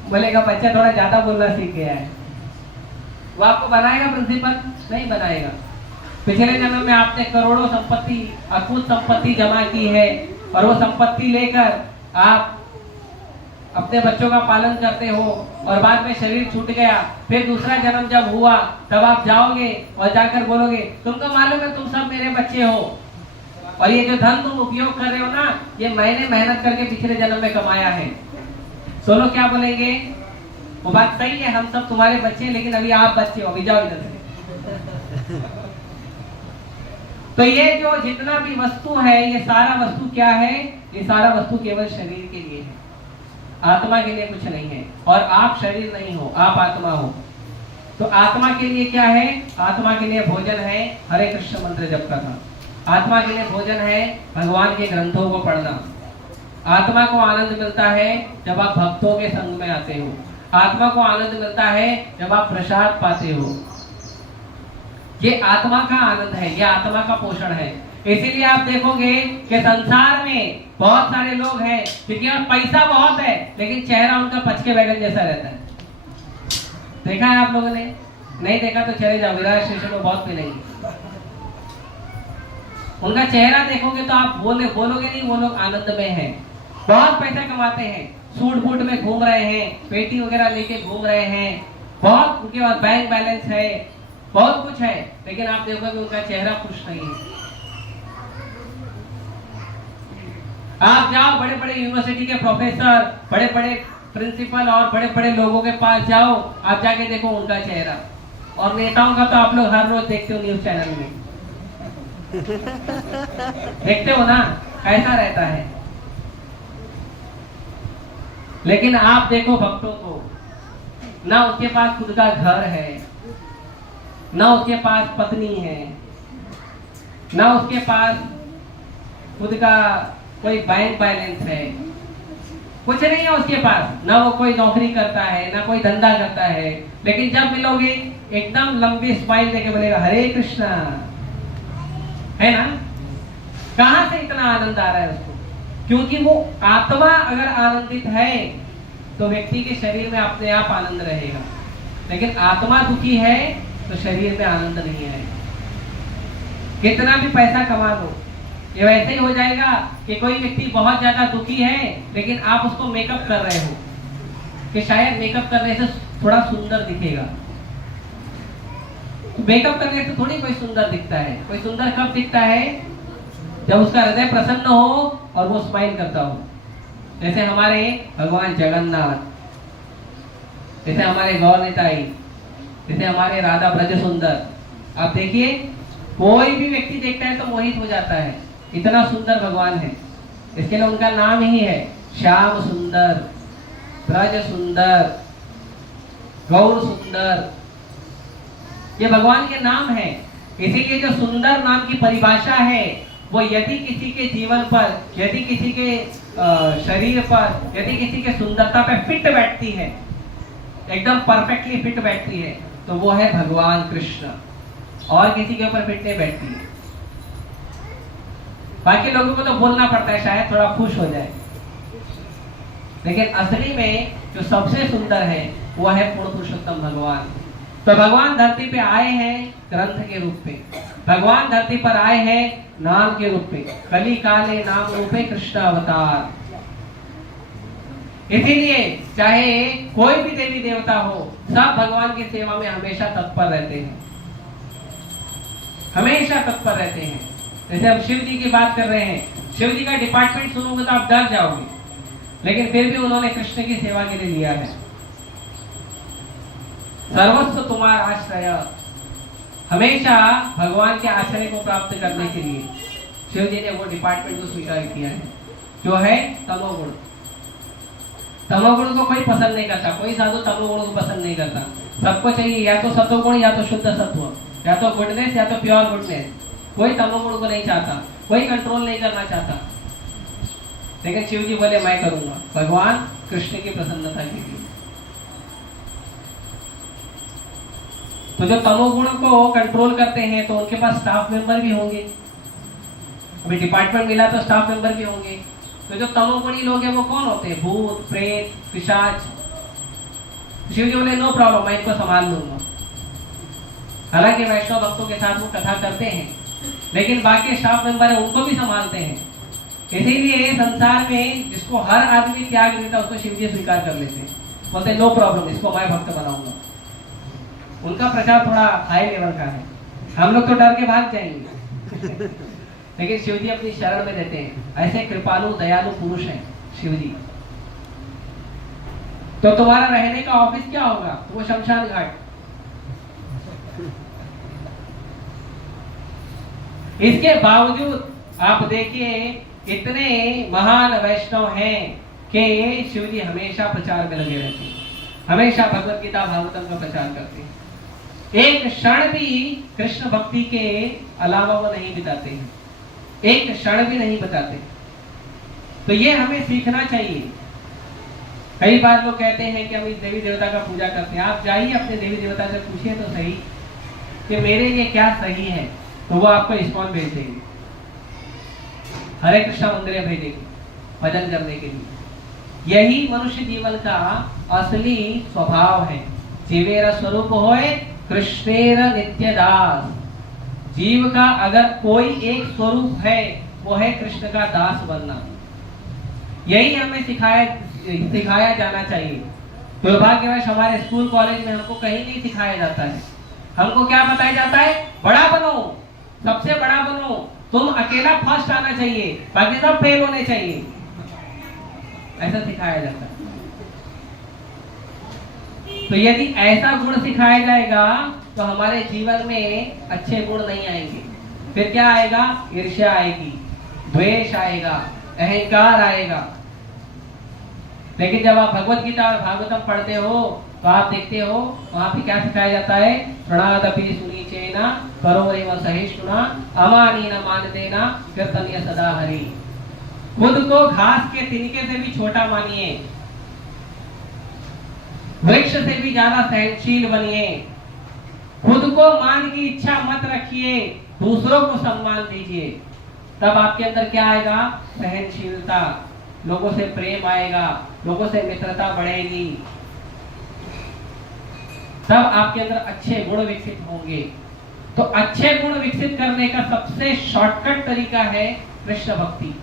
बोलेगा बच्चा थोड़ा ज्यादा बोलना सीख गया है। वो आपको बनाएगा प्रिंसिपल? नहीं बनाएगा। पिछले जन्म में आपने करोड़ों संपत्ति, अकूत संपत्ति जमा की है और वो संपत्ति लेकर आप अपने बच्चों का पालन करते हो और बाद में शरीर छूट गया, फिर दूसरा जन्म जब हुआ तब आप जाओगे और जाकर बोलोगे तुमको मालूम है तुम सब मेरे बच्चे हो और ये जो धन तुम उपयोग कर रहे हो ना ये मैंने मेहनत करके पिछले जन्म में कमाया है। तो लोग क्या बोलेंगे? वो बात सही है, हम सब तुम्हारे बच्चे हैं, लेकिन अभी आप बच्चे हो, अभी जाओ इधर से। तो ये जो जितना भी वस्तु है ये सारा वस्तु क्या है? ये सारा वस्तु केवल शरीर के लिए है, आत्मा के लिए कुछ नहीं है। और आप शरीर नहीं हो, आप आत्मा हो। तो आत्मा के लिए क्या है? आत्मा के लिए भोजन है हरे कृष्ण मंत्र जप करना, आत्मा के लिए भोजन है भगवान के ग्रंथों को पढ़ना, आत्मा को आनंद मिलता है जब आप भक्तों के संग में आते हो, आत्मा को आनंद मिलता है जब आप प्रसाद पाते हो। ये आत्मा का आनंद है, ये आत्मा का पोषण है। इसीलिए आप देखोगे कि संसार में बहुत सारे लोग हैं क्योंकि पैसा बहुत है लेकिन चेहरा उनका पचके बैगन जैसा रहता है। देखा है आप लोगों ने? नहीं देखा तो चले जाओ, विराट स्टेशन में बहुत मिलेंगे। उनका चेहरा देखोगे तो आप बोलोगे नहीं वो लोग आनंद में हैं, बहुत पैसा कमाते हैं, सूट बूट में घूम रहे हैं, पेटी वगैरह लेके घूम रहे हैं, बहुत उनके पास बैंक बैलेंस है, बहुत कुछ है, लेकिन आप देखोगे उनका चेहरा खुश नहीं है। आप जाओ बड़े बड़े यूनिवर्सिटी के प्रोफेसर, बड़े बड़े प्रिंसिपल और बड़े बड़े लोगों के पास जाओ, आप जाके देखो उनका चेहरा। और नेताओं का तो आप लोग हर रोज देखते हो न्यूज चैनल में देखते हो ना कैसा रहता है। लेकिन आप देखो भक्तों को, ना उसके पास खुद का घर है, ना उसके पास पत्नी है, ना उसके पास खुद का कोई बैंक बैलेंस है, कुछ नहीं है उसके पास, ना वो कोई नौकरी करता है, ना कोई धंधा करता है, लेकिन जब मिलोगे एकदम लंबी स्माइल देके बोलेगा हरे कृष्णा, है ना? कहां से इतना आनंद आ रहा है उसको? क्योंकि वो आत्मा अगर आनंदित है तो व्यक्ति के शरीर में अपने आप आनंद रहेगा, लेकिन आत्मा दुखी है तो शरीर में आनंद नहीं है। कितना भी पैसा कमा लो, ये वैसे ही हो जाएगा कि कोई व्यक्ति बहुत ज्यादा दुखी है लेकिन आप उसको मेकअप कर रहे हो कि शायद मेकअप करने से थोड़ा सुंदर दिखेगा। मेकअप करने से थोड़ी कोई सुंदर दिखता है। कोई सुंदर कब दिखता है? जब उसका हृदय प्रसन्न हो और वो स्माइल करता हो। जैसे हमारे भगवान जगन्नाथ, जैसे हमारे गौर निताई, जैसे हमारे राधा ब्रज सुंदर। आप देखिए कोई भी व्यक्ति देखता है तो मोहित हो जाता है, इतना सुंदर भगवान है। इसके लिए उनका नाम ही है श्याम सुंदर, ब्रज सुंदर, गौर सुंदर, ये भगवान के नाम है। इसीलिए जो सुंदर नाम की परिभाषा है वो यदि किसी के जीवन पर, यदि किसी के शरीर पर, यदि किसी के सुंदरता पे फिट बैठती है, एकदम परफेक्टली फिट बैठती है, तो वो है भगवान कृष्ण। और किसी के ऊपर फिट नहीं बैठती है। बाकी लोगों को तो बोलना पड़ता है शायद थोड़ा खुश हो जाए, लेकिन असली में जो सबसे सुंदर है वो है पूर्ण पुरुषोत्तम भगवान। तो भगवान धरती पे आए हैं ग्रंथ के रूप में, भगवान धरती पर आए हैं नाम के रूप में, कली काले नाम रूपे कृष्ण अवतार। इसीलिए चाहे कोई भी देवी देवता हो, सब भगवान की सेवा में हमेशा तत्पर रहते हैं, हमेशा तत्पर रहते हैं। जैसे अब शिव जी की बात कर रहे हैं, शिव जी का डिपार्टमेंट सुनोगे तो आप डर जाओगे, लेकिन फिर भी उन्होंने कृष्ण की सेवा के लिए लिया है। सर्वस्व तुम्हारा आश्रय, हमेशा भगवान के आश्रय को प्राप्त करने के लिए शिव जी ने वो डिपार्टमेंट को स्वीकार किया है जो है तमोगुण। तमोगुण को कोई पसंद नहीं करता, कोई साधु तमोगुण को पसंद नहीं करता। सबको चाहिए या तो सत्वगुण या तो शुद्ध सत्व, या तो गुडनेस या तो प्योर गुडनेस। कोई तमोगुण को नहीं चाहता, कोई कंट्रोल नहीं करना चाहता। लेकिन शिव जी बोले मैं करूंगा, भगवान कृष्ण की प्रसन्नता के लिए। तो जो तमोगुण को कंट्रोल करते हैं तो उनके पास स्टाफ मेंबर भी होंगे। अभी डिपार्टमेंट मिला तो स्टाफ मेंबर भी होंगे। तो जो तमोगुणी लोग हैं वो कौन होते हैं? भूत, प्रेत, पिशाच। शिव जी बोले नो प्रॉब्लम, मैं इनको संभाल लूंगा। हालांकि वैष्णव भक्तों के साथ वो कथा करते हैं, लेकिन बाकी स्टाफ मेंबर है उनको भी संभालते हैं। इसीलिए संसार में जिसको हर आदमी त्याग देता उसको शिव जी स्वीकार कर लेते हैं, बोलते नो प्रॉब्लम, इसको मैं भक्त बनाऊंगा। उनका प्रचार थोड़ा हाई लेवल का है, हम लोग तो डर के भाग जाएंगे। लेकिन शिव जी अपनी शरण में रहते हैं। ऐसे कृपालु दयालु पुरुष हैं शिव जी। तो तुम्हारा रहने का ऑफिस क्या होगा? तो वो शमशान घाट। इसके बावजूद आप देखिए इतने महान वैष्णव हैं कि शिव जी हमेशा प्रचार में लगे रहते हैं, हमेशा भगवत गीता भागवतम का प्रचार करते हैं। एक क्षण भी कृष्ण भक्ति के अलावा वो नहीं बिताते हैं, एक क्षण भी नहीं बताते। तो ये हमें सीखना चाहिए। कई बार लोग कहते हैं कि हम इस देवी देवता का पूजा करते हैं। आप जाइए अपने देवी देवता से पूछिए तो सही कि मेरे लिए क्या सही है, तो वो आपको इस्कॉन भेज देंगे, हरे कृष्णा मंदिर भेजेंगे भजन करने के लिए। यही मनुष्य जीवन का असली स्वभाव है। जीवेर स्वरूप होए कृष्णेर नित्य दास। जीव का अगर कोई एक स्वरूप है वो है कृष्ण का दास बनना। यही हमें सिखाया जाना चाहिए। दुर्भाग्यवश हमारे स्कूल कॉलेज में हमको कहीं नहीं सिखाया जाता है। हमको क्या बताया जाता है? बड़ा बनो, सबसे बड़ा बनो, तुम अकेला फर्स्ट आना चाहिए, बाकी सब फेल होने चाहिए, ऐसा सिखाया जाता है। तो यदि ऐसा गुण सिखाया जाएगा तो हमारे जीवन में अच्छे गुण नहीं आएंगे। फिर क्या आएगा? ईर्ष्या आएगी, द्वेष आएगा, अहंकार आएगा। लेकिन जब आप भगवत गीता और भागवतम पढ़ते हो तो आप देखते हो वहां पे क्या सिखाया जाता है? प्रणादपि सुनीचेना करोरेव सहिष्णुना अमानीना मानतेना कीर्तनीय सदा हरि। खुद को घास के तिनके से भी छोटा मानिए, वृक्ष से भी ज्यादा सहनशील बनिए, खुद को मान की इच्छा मत रखिए, दूसरों को सम्मान दीजिए। तब आपके अंदर क्या आएगा? सहनशीलता, लोगों से प्रेम आएगा, लोगों से मित्रता बढ़ेगी। तब आपके अंदर अच्छे गुण विकसित होंगे। तो अच्छे गुण विकसित करने का सबसे शॉर्टकट तरीका है कृष्ण भक्ति।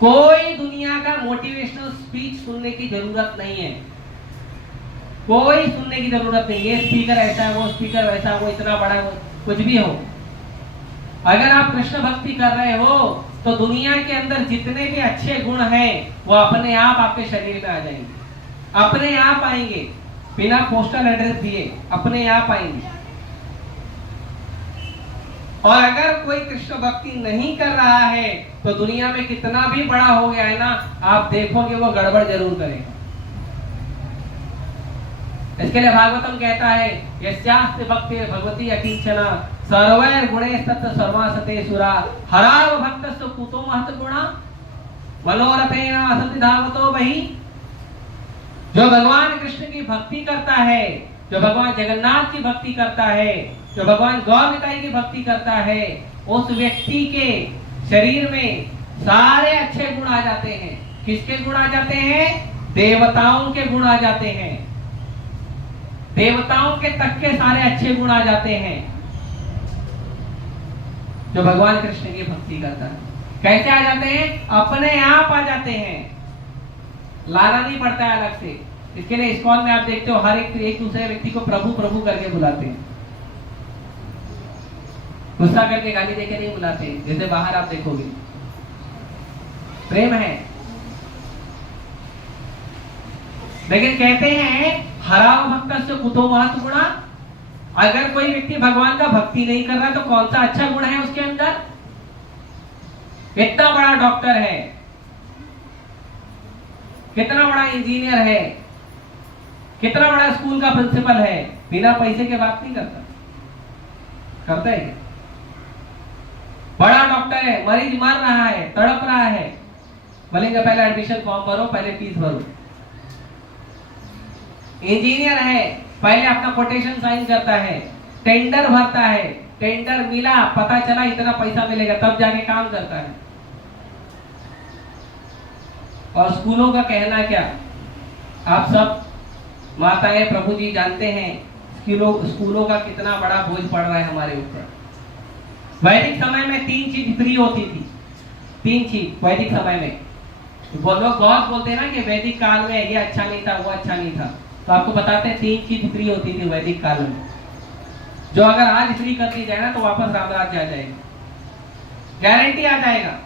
कोई दुनिया का मोटिवेशनल स्पीच सुनने की जरूरत नहीं है, कोई सुनने की जरूरत नहीं। ये स्पीकर ऐसा है, वो स्पीकर वैसा, वो इतना बड़ा, वो कुछ भी हो। अगर आप कृष्ण भक्ति कर रहे हो तो दुनिया के अंदर जितने भी अच्छे गुण हैं वो अपने आप आपके शरीर में आ जाएंगे, अपने आप आएंगे, बिना पोस्टल एड्रेस दिए अपने आप आएंगे। और अगर कोई कृष्ण भक्ति नहीं कर रहा है तो दुनिया में कितना भी बड़ा हो गया है ना, आप देखोगे वो गड़बड़ जरूर करेगा। इसके लिए भागवतम कहता है यस्यास्ति भक्ति भगवती अकिंचना सर्वैर गुणे सत्य सर्वासते सुरा हराव भक्तस्तु कुतो महत गुणा मनोरथेन असति धावतो वही। जो भगवान कृष्ण की भक्ति करता है, जो भगवान जगन्नाथ की भक्ति करता है, जो भगवान गौर की भक्ति करता है, उस व्यक्ति के शरीर में सारे अच्छे गुण आ जाते हैं। किसके गुण आ जाते हैं? देवताओं के गुण आ जाते हैं, देवताओं के तक के सारे अच्छे गुण आ जाते हैं जो भगवान कृष्ण की भक्ति करता है। कैसे आ जाते हैं? अपने आप आ जाते हैं, लाना नहीं पड़ता है अलग से। इसके लिए इस्कॉन में आप देखते हो हर एक दूसरे व्यक्ति को प्रभु प्रभु करके बुलाते हैं, गुस्सा करके गाली देके नहीं बुलाते, जैसे बाहर आप देखोगे। प्रेम है। लेकिन कहते हैं हराव भक्तस्य कुतो महत् गुणा। अगर कोई व्यक्ति भगवान का भक्ति नहीं कर रहा तो कौन सा अच्छा गुण है उसके अंदर? इतना बड़ा डॉक्टर है, कितना बड़ा इंजीनियर है, कितना बड़ा स्कूल का प्रिंसिपल है, बिना पैसे के बात नहीं करता, करता है? बड़ा डॉक्टर है, मरीज मर रहा है, तड़प रहा है, बोलेंगे पहले एडमिशन फॉर्म भरो, पहले फीस भरो। इंजीनियर है, पहले अपना कोटेशन साइन करता है, टेंडर भरता है, टेंडर मिला, पता चला इतना पैसा मिलेगा, तब जाके काम करता है। और स्कूलों का कहना क्या? आप सब माताएं प्रभु जी जानते हैं स्कूलों का कितना बड़ा बोझ पड़ रहा है हमारे ऊपर। वैदिक समय में 3 चीज फ्री होती थी, 3 चीज वैदिक समय में। लोग बहुत बोलते हैं ना कि वैदिक काल में ये अच्छा नहीं था, वो अच्छा नहीं था, तो आपको बताते हैं 3 चीज फ्री होती थी वैदिक काल में, जो अगर आज फ्री कर दी जाए ना तो वापस रामराज्य आ जाएगा, गारंटी आ जाएगा।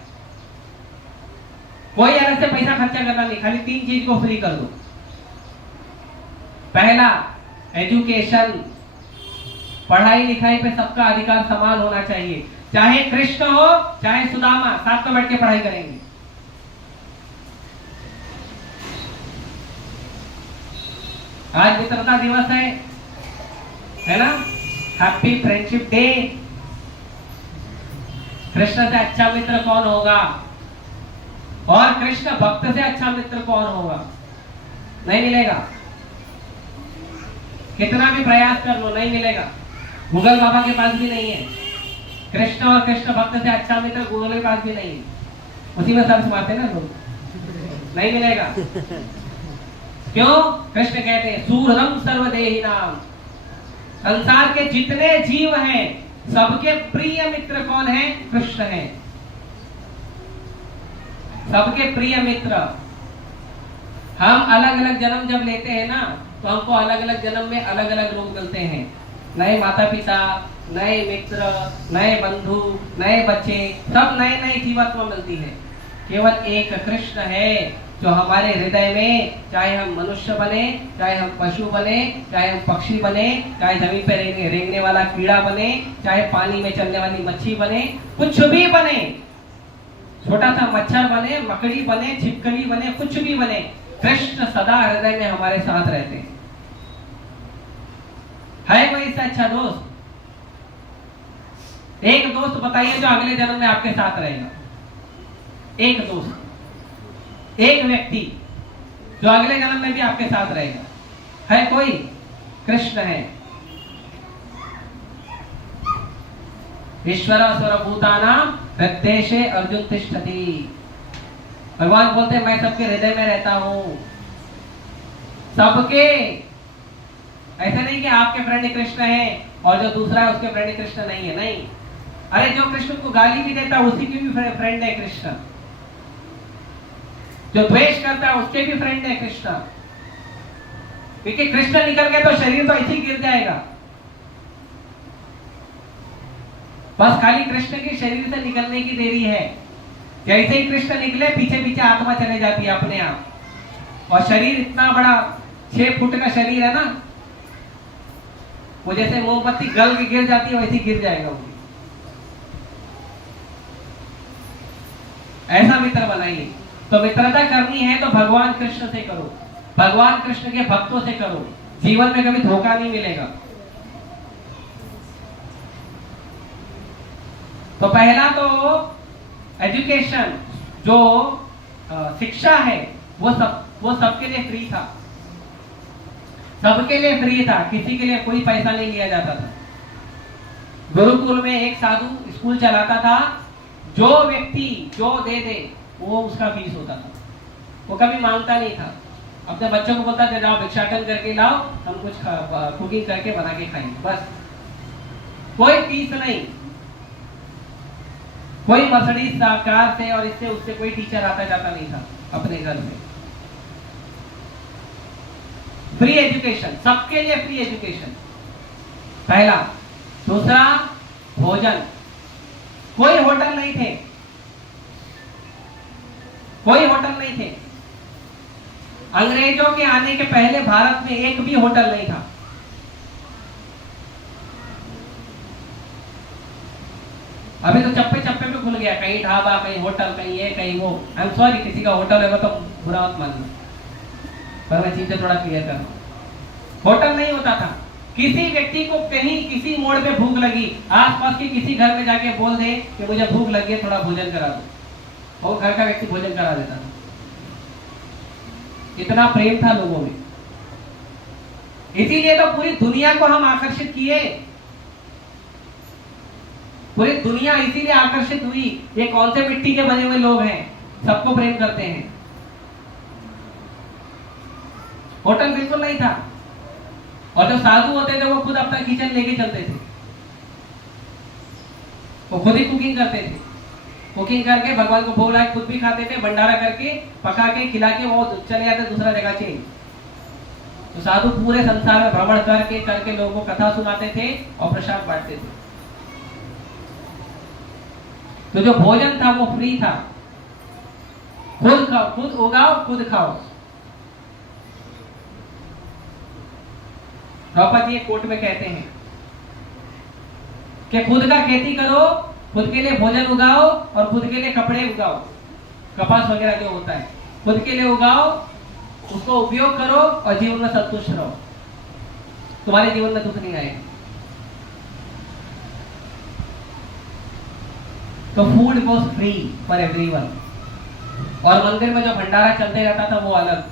कोई अलग से पैसा खर्चा करना नहीं, खाली 3 चीज को फ्री कर दो। पहला, एजुकेशन, पढ़ाई लिखाई पे सबका अधिकार समान होना चाहिए, चाहे कृष्ण हो चाहे सुदामा, साथ में बैठ के पढ़ाई करेंगे। आज मित्रता दिवस है ना, हैप्पी फ्रेंडशिप डे। कृष्ण से अच्छा मित्र कौन होगा? और कृष्ण भक्त से अच्छा मित्र कौन होगा? नहीं मिलेगा, कितना भी प्रयास कर लो नहीं मिलेगा। गूगल बाबा के पास भी नहीं है कृष्ण और कृष्ण भक्त से अच्छा मित्र, गूगल के पास भी नहीं है, उसी में सर्च मारते ना लोग, नहीं मिलेगा। क्यों? कृष्ण कहते हैं सूहृदम सर्वदेहिनाम, संसार के जितने जीव हैं सबके प्रिय मित्र कौन है? कृष्ण है, सबके प्रिय मित्र। हम अलग अलग जन्म जब लेते हैं ना तो हमको अलग अलग जन्म में अलग अलग लोग मिलते हैं, नए माता पिता, नए मित्र, नए बंधु, नए बच्चे, सब नए नए जीवात्मा मिलती है। केवल एक कृष्ण है जो हमारे हृदय में, चाहे हम मनुष्य बने, चाहे हम पशु बने, चाहे हम पक्षी बने, चाहे जमीन पर रेंगने वाला कीड़ा बने, चाहे पानी में चलने वाली मच्छी बने, कुछ भी बने, छोटा सा मच्छर बने, मकड़ी बने, छिपकली बने, कुछ भी बने, कृष्ण सदा हृदय में हमारे साथ रहते हैं। है कोई इससे अच्छा दोस्त? एक दोस्त बताइए जो अगले जन्म में आपके साथ रहेगा। एक दोस्त, एक व्यक्ति जो अगले जन्म में भी आपके साथ रहेगा, है कोई? कृष्ण है। ईश्वर सर्वभूतानां हृदयेशे अर्जुन तिष्ठति। भगवान बोलते हैं मैं सबके हृदय में रहता हूं, सबके। ऐसा नहीं कि आपके फ्रेंड कृष्ण है और जो दूसरा है उसके फ्रेंड कृष्ण नहीं है, नहीं। अरे जो कृष्ण को गाली भी देता है उसी की भी फ्रेंड है कृष्ण, जो द्वेष करता है उसके भी फ्रेंड है कृष्ण, क्योंकि कृष्ण निकल गए तो शरीर तो ऐसे ही गिर जाएगा। बस खाली कृष्ण के शरीर से निकलने की देरी है। जैसे ही कृष्ण निकले पीछे पीछे आत्मा चले जाती है अपने आप, और शरीर इतना बड़ा 6 फुट का शरीर है ना, वो जैसे मोमबत्ती गल के गिर जाती है वैसे गिर जाएगा वो। ऐसा मित्र बनाइए। तो मित्रता करनी है तो भगवान कृष्ण से करो, भगवान कृष्ण के भक्तों से करो, जीवन में कभी धोखा नहीं मिलेगा। तो पहला तो एजुकेशन, जो शिक्षा है वो सबके लिए फ्री था, सबके लिए फ्री था, किसी के लिए कोई पैसा नहीं लिया जाता था। गुरुकुल में एक साधु स्कूल चलाता था, जो व्यक्ति जो दे दे वो उसका फीस होता था, वो कभी मांगता नहीं था। अपने बच्चों को बोलता था जाओ भिक्षाटन करके लाओ, हम कुछ कुकिंग करके बना के खाएंगे, बस। कोई फीस नहीं। कोई मर्सिडीज कार से और इससे उससे कोई टीचर आता जाता नहीं था अपने घर में। फ्री एजुकेशन, सबके लिए फ्री एजुकेशन, पहला। दूसरा, भोजन, कोई होटल नहीं थे, कोई होटल नहीं थे। अंग्रेजों के आने के पहले भारत में एक भी होटल नहीं था। अभी तो चप्पे चप्पे पे खुल गया, कहीं ढाबा, कहीं होटल, कहीं ये कहीं वो। आई एम सॉरी, किसी का होटल होगा तो बुरा मत मानना, पर मैं चीजें थोड़ा क्लियर कर रहा हूं। होटल नहीं होता था। किसी व्यक्ति को कहीं किसी मोड़ पे भूख लगी, आसपास के किसी घर में जाके बोल दे कि मुझे भूख लगी है, थोड़ा भोजन करा दो, और घर का व्यक्ति भोजन करा देता था। इतना प्रेम था लोगों में। इसीलिए तो पूरी दुनिया को हम आकर्षित किए। पूरी दुनिया इसीलिए आकर्षित हुई। ये कौन से मिट्टी के बने हुए लोग हैं, सबको प्रेम करते हैं। होटल बिल्कुल नहीं था। और जो साधु होते थे वो खुद अपना किचन लेके चलते थे, वो खुद ही कुकिंग करते थे। कुकिंग करके भगवान को भोग लगा, खुद भी खाते थे, भंडारा करके पका के खिला के वो चले जाते दूसरा जगह चेंज। तो साधु पूरे संसार में भ्रमण करके लोगों को कथा सुनाते थे और प्रसाद बांटते थे। तो जो भोजन था वो फ्री था। खुद खाओ, खुद उगाओ, खुद खाओ। प्रभुपाद जी कोर्ट में कहते हैं कि खुद का खेती करो, खुद के लिए भोजन उगाओ और खुद के लिए कपड़े उगाओ। कपास वगैरह जो होता है खुद के लिए उगाओ, उसको उपयोग करो और जीवन में संतुष्ट रहो। तुम्हारे जीवन में दुख नहीं आएगा। तो food was free for everyone. और मंदिर में जो भंडारा चलते रहता था वो अलग,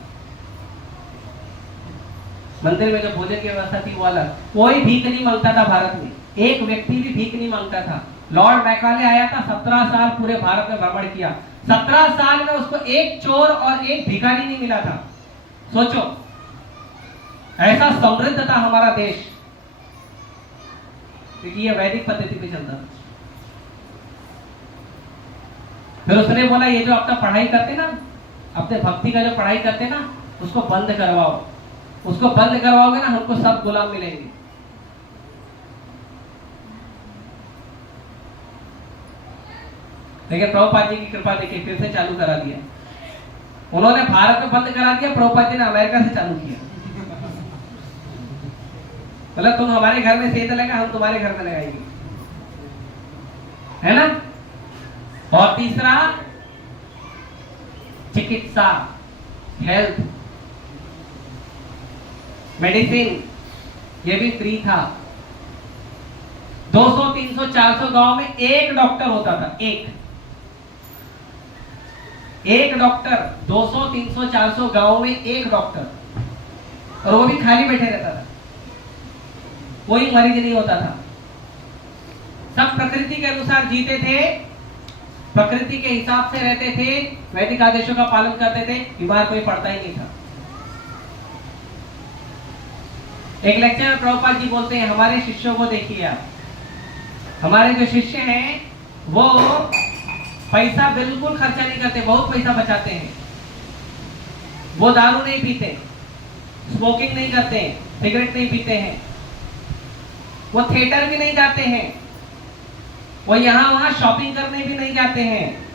मंदिर में जो भोजन की व्यवस्था थी वो अलग। कोई भीख नहीं मांगता था भारत में, एक व्यक्ति भी भीख नहीं मांगता था। लॉर्ड मैकाले आया था, 17 साल पूरे भारत में भ्रमण किया। 17 साल में उसको एक चोर और एक भिखारी नहीं मिला था। सोचो, ऐसा समृद्ध था हमारा देश, क्योंकि ये वैदिक पद्धति पे चलता था। फिर उसने बोला, ये जो अपना पढ़ाई करते ना, अपने भक्ति का जो पढ़ाई करते ना, उसको बंद करवाओ। उसको बंद करवाओगे ना, हमको सब गुलाम मिलेंगे। लेकिन प्रभुपाद जी की कृपा देखिए, फिर से चालू करा दिया। उन्होंने भारत में बंद करा दिया, प्रभुपाद जी ने अमेरिका से चालू किया। मतलब तुम हमारे घर में सेंध लगा, हम तुम्हारे घर में लगाएंगे, है ना। और तीसरा, चिकित्सा, हेल्थ, मेडिसिन, ये भी फ्री था। 200, 300, 400 गांव में एक डॉक्टर होता था। एक डॉक्टर, 200, 300, 400 गांव में एक डॉक्टर, और वो भी खाली बैठे रहता था, कोई मरीज नहीं होता था। सब प्रकृति के अनुसार जीते थे, प्रकृति के हिसाब से रहते थे, वैदिक आदेशों का पालन करते थे, बीमार कोई पड़ता ही नहीं था। एक लेक्चर में प्रभुपाद जी बोलते हैं, हमारे शिष्यों को देखिए आप, हमारे जो शिष्य हैं वो पैसा बिल्कुल खर्चा नहीं करते, बहुत पैसा बचाते हैं। वो दारू नहीं पीते, स्मोकिंग नहीं करते, सिगरेट नहीं पीते हैं, वो थिएटर भी नहीं जाते हैं, वो यहां वहां शॉपिंग करने भी नहीं जाते हैं,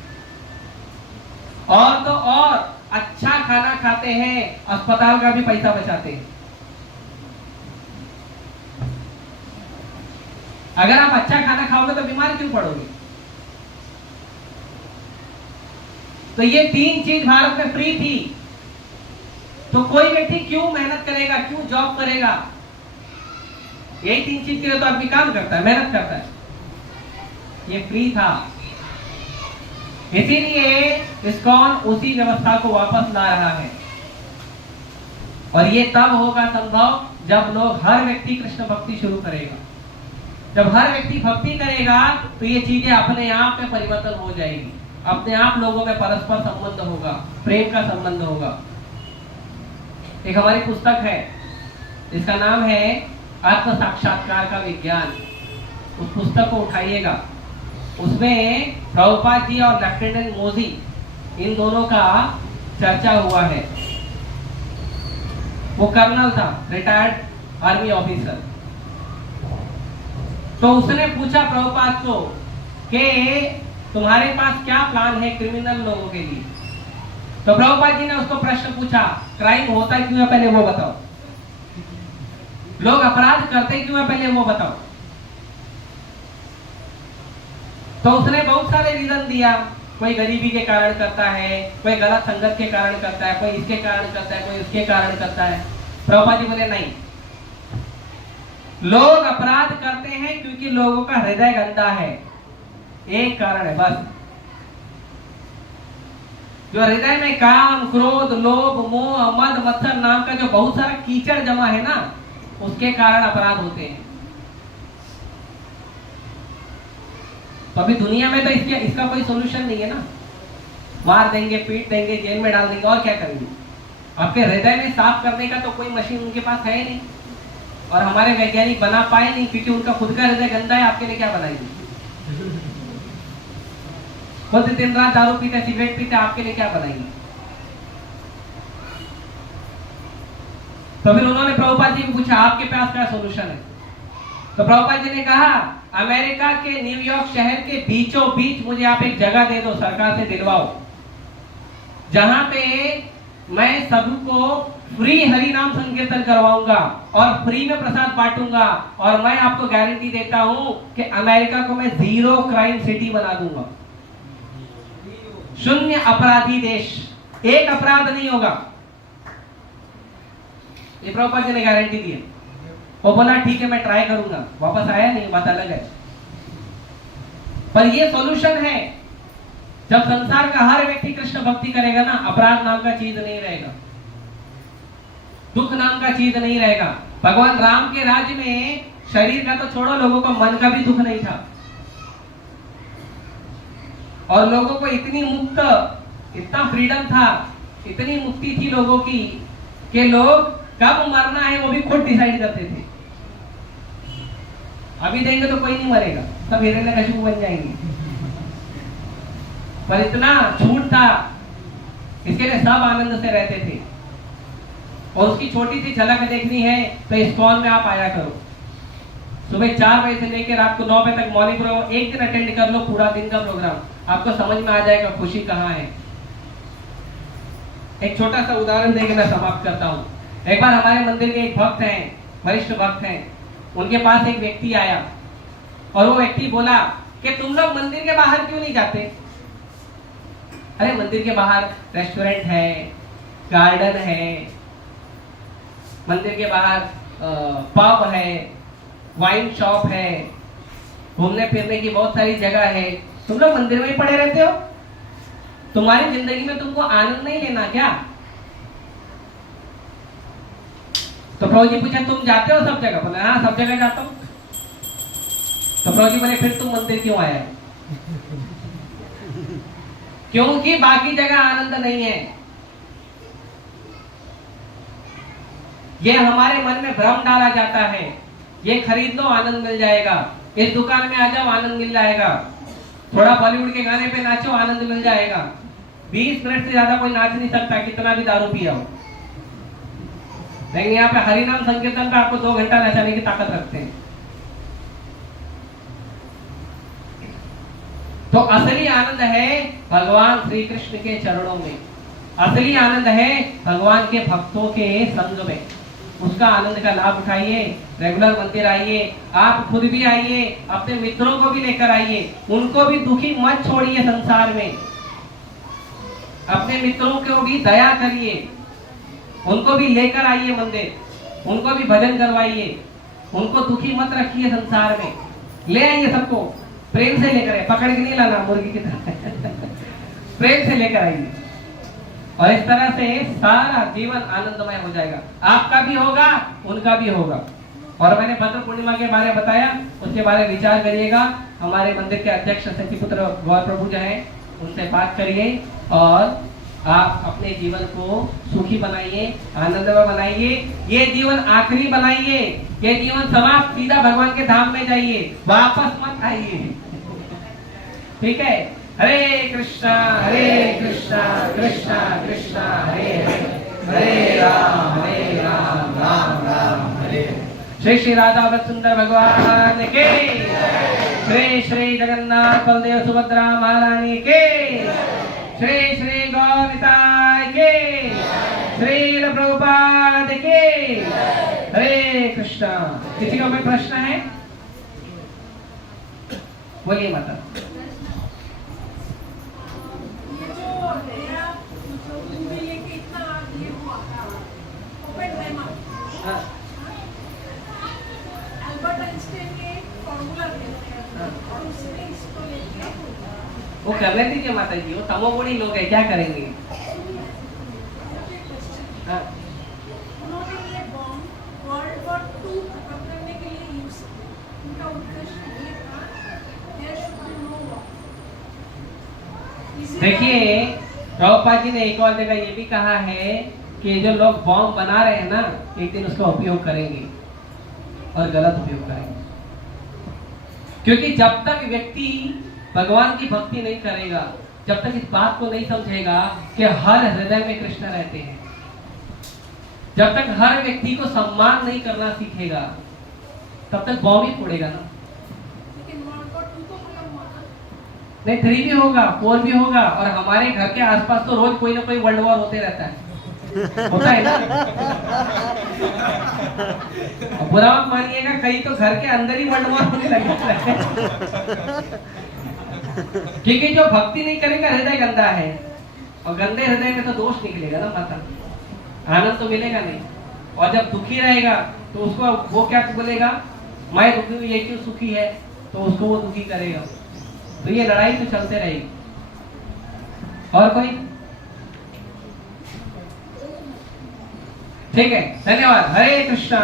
और तो और अच्छा खाना खाते हैं, अस्पताल का भी पैसा बचाते हैं। अगर आप अच्छा खाना खाओगे तो बीमार क्यों पड़ोगे। तो ये 3 चीज भारत में फ्री थी। तो कोई व्यक्ति क्यों मेहनत करेगा, क्यों जॉब करेगा। यही 3 चीज के लिए तो आदमी काम करता है, मेहनत करता है। ये फ्री था, इसीलिए इस्कॉन उसी व्यवस्था को वापस ला रहा है। और ये तब होगा संभव जब लोग, हर व्यक्ति कृष्ण भक्ति शुरू करेगा। जब हर व्यक्ति भक्ति करेगा तो ये चीजें अपने आप में परिवर्तन हो जाएगी, अपने आप लोगों में परस्पर संबंध होगा, प्रेम का संबंध होगा। एक हमारी पुस्तक है, इसका नाम है आत्म साक्षात्कार का विज्ञान। उस पुस्तक को उठाइएगा, उसमें प्रभुपाद जी और लेफ्टिनेंट मोदी, इन दोनों का चर्चा हुआ है। वो कर्नल था, रिटायर्ड आर्मी ऑफिसर। तो उसने पूछा प्रभुपाद को कि तुम्हारे पास क्या प्लान है क्रिमिनल लोगों के लिए। तो प्रभुपाद जी ने उसको प्रश्न पूछा, क्राइम होता क्यों है पहले वो बताओ, लोग अपराध करते क्यों है पहले वो बताओ। तो उसने बहुत सारे रीजन दिया, कोई गरीबी के कारण करता है, कोई गलत संगत के कारण करता है, कोई इसके कारण करता है, कोई उसके कारण करता है। प्रभुपाद जी बोले नहीं, लोग अपराध करते हैं क्योंकि लोगों का हृदय गंदा है, एक कारण है बस। जो हृदय में काम, क्रोध, लोभ, मोह, मद, मत्सर नाम का जो बहुत सारा कीचड़ जमा है ना, उसके कारण अपराध होते हैं। तो अभी दुनिया में तो इसका कोई सोल्यूशन नहीं है ना, मार देंगे, पीट देंगे, जेल में डाल देंगे, और क्या करेंगे। आपके हृदय में साफ करने का तो कोई मशीन उनके पास है नहीं, और हमारे वैज्ञानिक बना पाए नहीं क्योंकि उनका खुद का हृदय गंदा है। आपके लिए क्या बनाएंगे? खुद दिन रात दारू पीते, सिगरेट पीते, आपके लिए क्या बनाएंगे? तो फिर उन्होंने प्रभुपाद जी को पूछा, आपके पास क्या सोल्यूशन है? तो प्रभुपाद जी ने कहा, अमेरिका के न्यूयॉर्क शहर के बीचों बीच मुझे आप एक जगह दे दो, सरकार से दिलवाओ, जहां पे मैं सबको फ्री हरि नाम संकीर्तन करवाऊंगा और फ्री में प्रसाद बांटूंगा, और मैं आपको गारंटी देता हूं कि अमेरिका को मैं 0 क्राइम सिटी बना दूंगा, शून्य अपराधी देश, एक अपराध नहीं होगा। ये प्रभुपाद जी ने गारंटी दी है। वो बोला ठीक है मैं ट्राई करूंगा, वापस आया नहीं, बात अलग है। पर ये सॉल्यूशन है, जब संसार का हर व्यक्ति कृष्ण भक्ति करेगा ना, अपराध नाम का चीज नहीं रहेगा, दुख नाम का चीज नहीं रहेगा। भगवान राम के राज्य में शरीर का तो छोड़ो, लोगों को मन का भी दुख नहीं था, और लोगों को इतनी मुक्त, इतना फ्रीडम था, इतनी मुक्ति थी लोगों की कि लोग कब मरना है वो भी खुद डिसाइड करते थे। अभी देंगे तो कोई नहीं मरेगा, सब हिरण्यकशिपु बन जाएंगे, पर इतना छूट था, इसके लिए सब आनंद से रहते थे। और उसकी छोटी सी झलक देखनी है तो इस्कॉन में आप आया करो, सुबह 4 बजे से लेकर रात को 9 बजे तक मॉर्निंग प्रोग्राम एक दिन अटेंड कर लो, पूरा दिन का प्रोग्राम, आपको समझ में आ जाएगा खुशी कहाँ है। एक छोटा सा उदाहरण देकर मैं समाप्त करता हूँ। एक बार हमारे मंदिर के एक भक्त हैं, वरिष्ठ भक्त हैं, उनके पास एक व्यक्ति आया और वो व्यक्ति बोला कि तुम लोग मंदिर के बाहर क्यों नहीं जाते? अरे मंदिर के बाहर रेस्टोरेंट है, गार्डन है, मंदिर के बाहर पब है, वाइन शॉप है, घूमने फिरने की बहुत सारी जगह है, तुम लोग मंदिर में ही पड़े रहते हो? तुम्हारी जिंदगी में तुमको आनंद नहीं लेना क्या? तो प्रभु जी पूछा तुम जाते हो सब जगह? बोले हाँ सब जगह जाता हूं। तो प्रभु जी बोले फिर तुम मंदिर क्यों आया? क्योंकि बाकी जगह आनंद नहीं है। ये हमारे मन में भ्रम डाला जाता है, ये खरीद लो आनंद मिल जाएगा, इस दुकान में आ जाओ आनंद मिल जाएगा, थोड़ा बॉलीवुड के गाने पे नाचो आनंद मिल जाएगा। 20 मिनट से ज्यादा कोई नाच नहीं सकता, कितना भी दारू पिया हो। लेकिन यहाँ पे हरिनाम संकीर्तन पे आपको 2 घंटा नचाने की ताकत रखते हैं। तो असली आनंद है भगवान श्री कृष्ण के चरणों में, असली आनंद है भगवान के भक्तों के संग में। उसका आनंद का लाभ उठाइए, रेगुलर मंदिर आइए, आप खुद भी आइए, अपने मित्रों को भी लेकर आइए, उनको भी दुखी मत छोड़िए संसार में, अपने मित्रों को भी दया करिए, उनको भी लेकर आइए मंदिर, उनको भी भजन करवाइए, उनको दुखी मत रखिए संसार में, ले आइए सबको, प्रेम से लेकर आइए, पकड़ के नहीं लाना मुर्गी की तरह प्रेम से लेकर आइए, और इस तरह से सारा जीवन आनंदमय हो जाएगा, आपका भी होगा उनका भी होगा। और मैंने भद्र पूर्णिमा के बारे में बताया, उसके बारे में विचार करिएगा। हमारे मंदिर के अध्यक्ष सचिपुत्र गौर प्रभु जो है उनसे बात करिए, और आप अपने जीवन को सुखी बनाइए, आनंदमय बनाइए। ये जीवन आखिरी बनाइए, ये जीवन समाप्त, सीधा भगवान के धाम में जाइए, वापस मत आइए। ठीक है? हरे कृष्णा कृष्णा कृष्णा हरे हरे, हरे राम राम राम हरे। श्री श्री राधा व्रत सुंदर भगवान के, श्री श्री जगन्नाथ बलदेव सुभद्रा महारानी के, श्री श्री गौर निताय कृष्णा। किसी का कोई प्रश्न है? बोलिए माता। हाँ। अल्बर्ट आइंस्टाइन के फॉर्मूला देते हैं और उसने इसको लेके वो करने दीजिए माता जी, वो तमोगुणी लोग हैं, क्या करेंगे? हाँ। उन्होंने ये बॉम्ब वर्ल्ड वॉर 2 खत्म करने के लिए यूज किया। उनका उद्देश्य ये था there should be no war. देखिए प्रभुपाद जी ने एक और जगह ये भी कहा है कि जो लोग बॉम्ब बना रहे हैं ना, एक दिन उसका उपयोग करेंगे और गलत उपयोग करेंगे। क्योंकि जब तक व्यक्ति भगवान की भक्ति नहीं करेगा, जब तक इस बात को नहीं समझेगा कि हर हृदय में कृष्ण रहते हैं, जब तक हर व्यक्ति को सम्मान नहीं करना सीखेगा, तब तक बॉम्ब ही फोड़ेगा ना। लेकिन वर्ल्ड वॉर 2 तो खत्म हुआ ना। नहीं, 3 भी होगा, 4 भी होगा, और हमारे घर के आसपास तो रोज कोई ना कोई वर्ल्ड वॉर होते रहता है, होता है ना। बुरा मत मानिएगा, कई तो घर के अंदर ही वर्ल्ड वॉर होने लग जाता है। क्योंकि जो भक्ति नहीं करेगा हृदय गंदा है, और गंदे हृदय में तो दोष निकलेगा ना माता, आनंद तो मिलेगा नहीं। और जब दुखी रहेगा तो उसको वो क्या बोलेगा, मैं दुखी हूँ, ये क्यों सुखी है, तो उसको वो दुखी करेगा। तो ये लड़ाई तो चलते रहेगी। और कोई? ठीक है, धन्यवाद। हरे कृष्णा।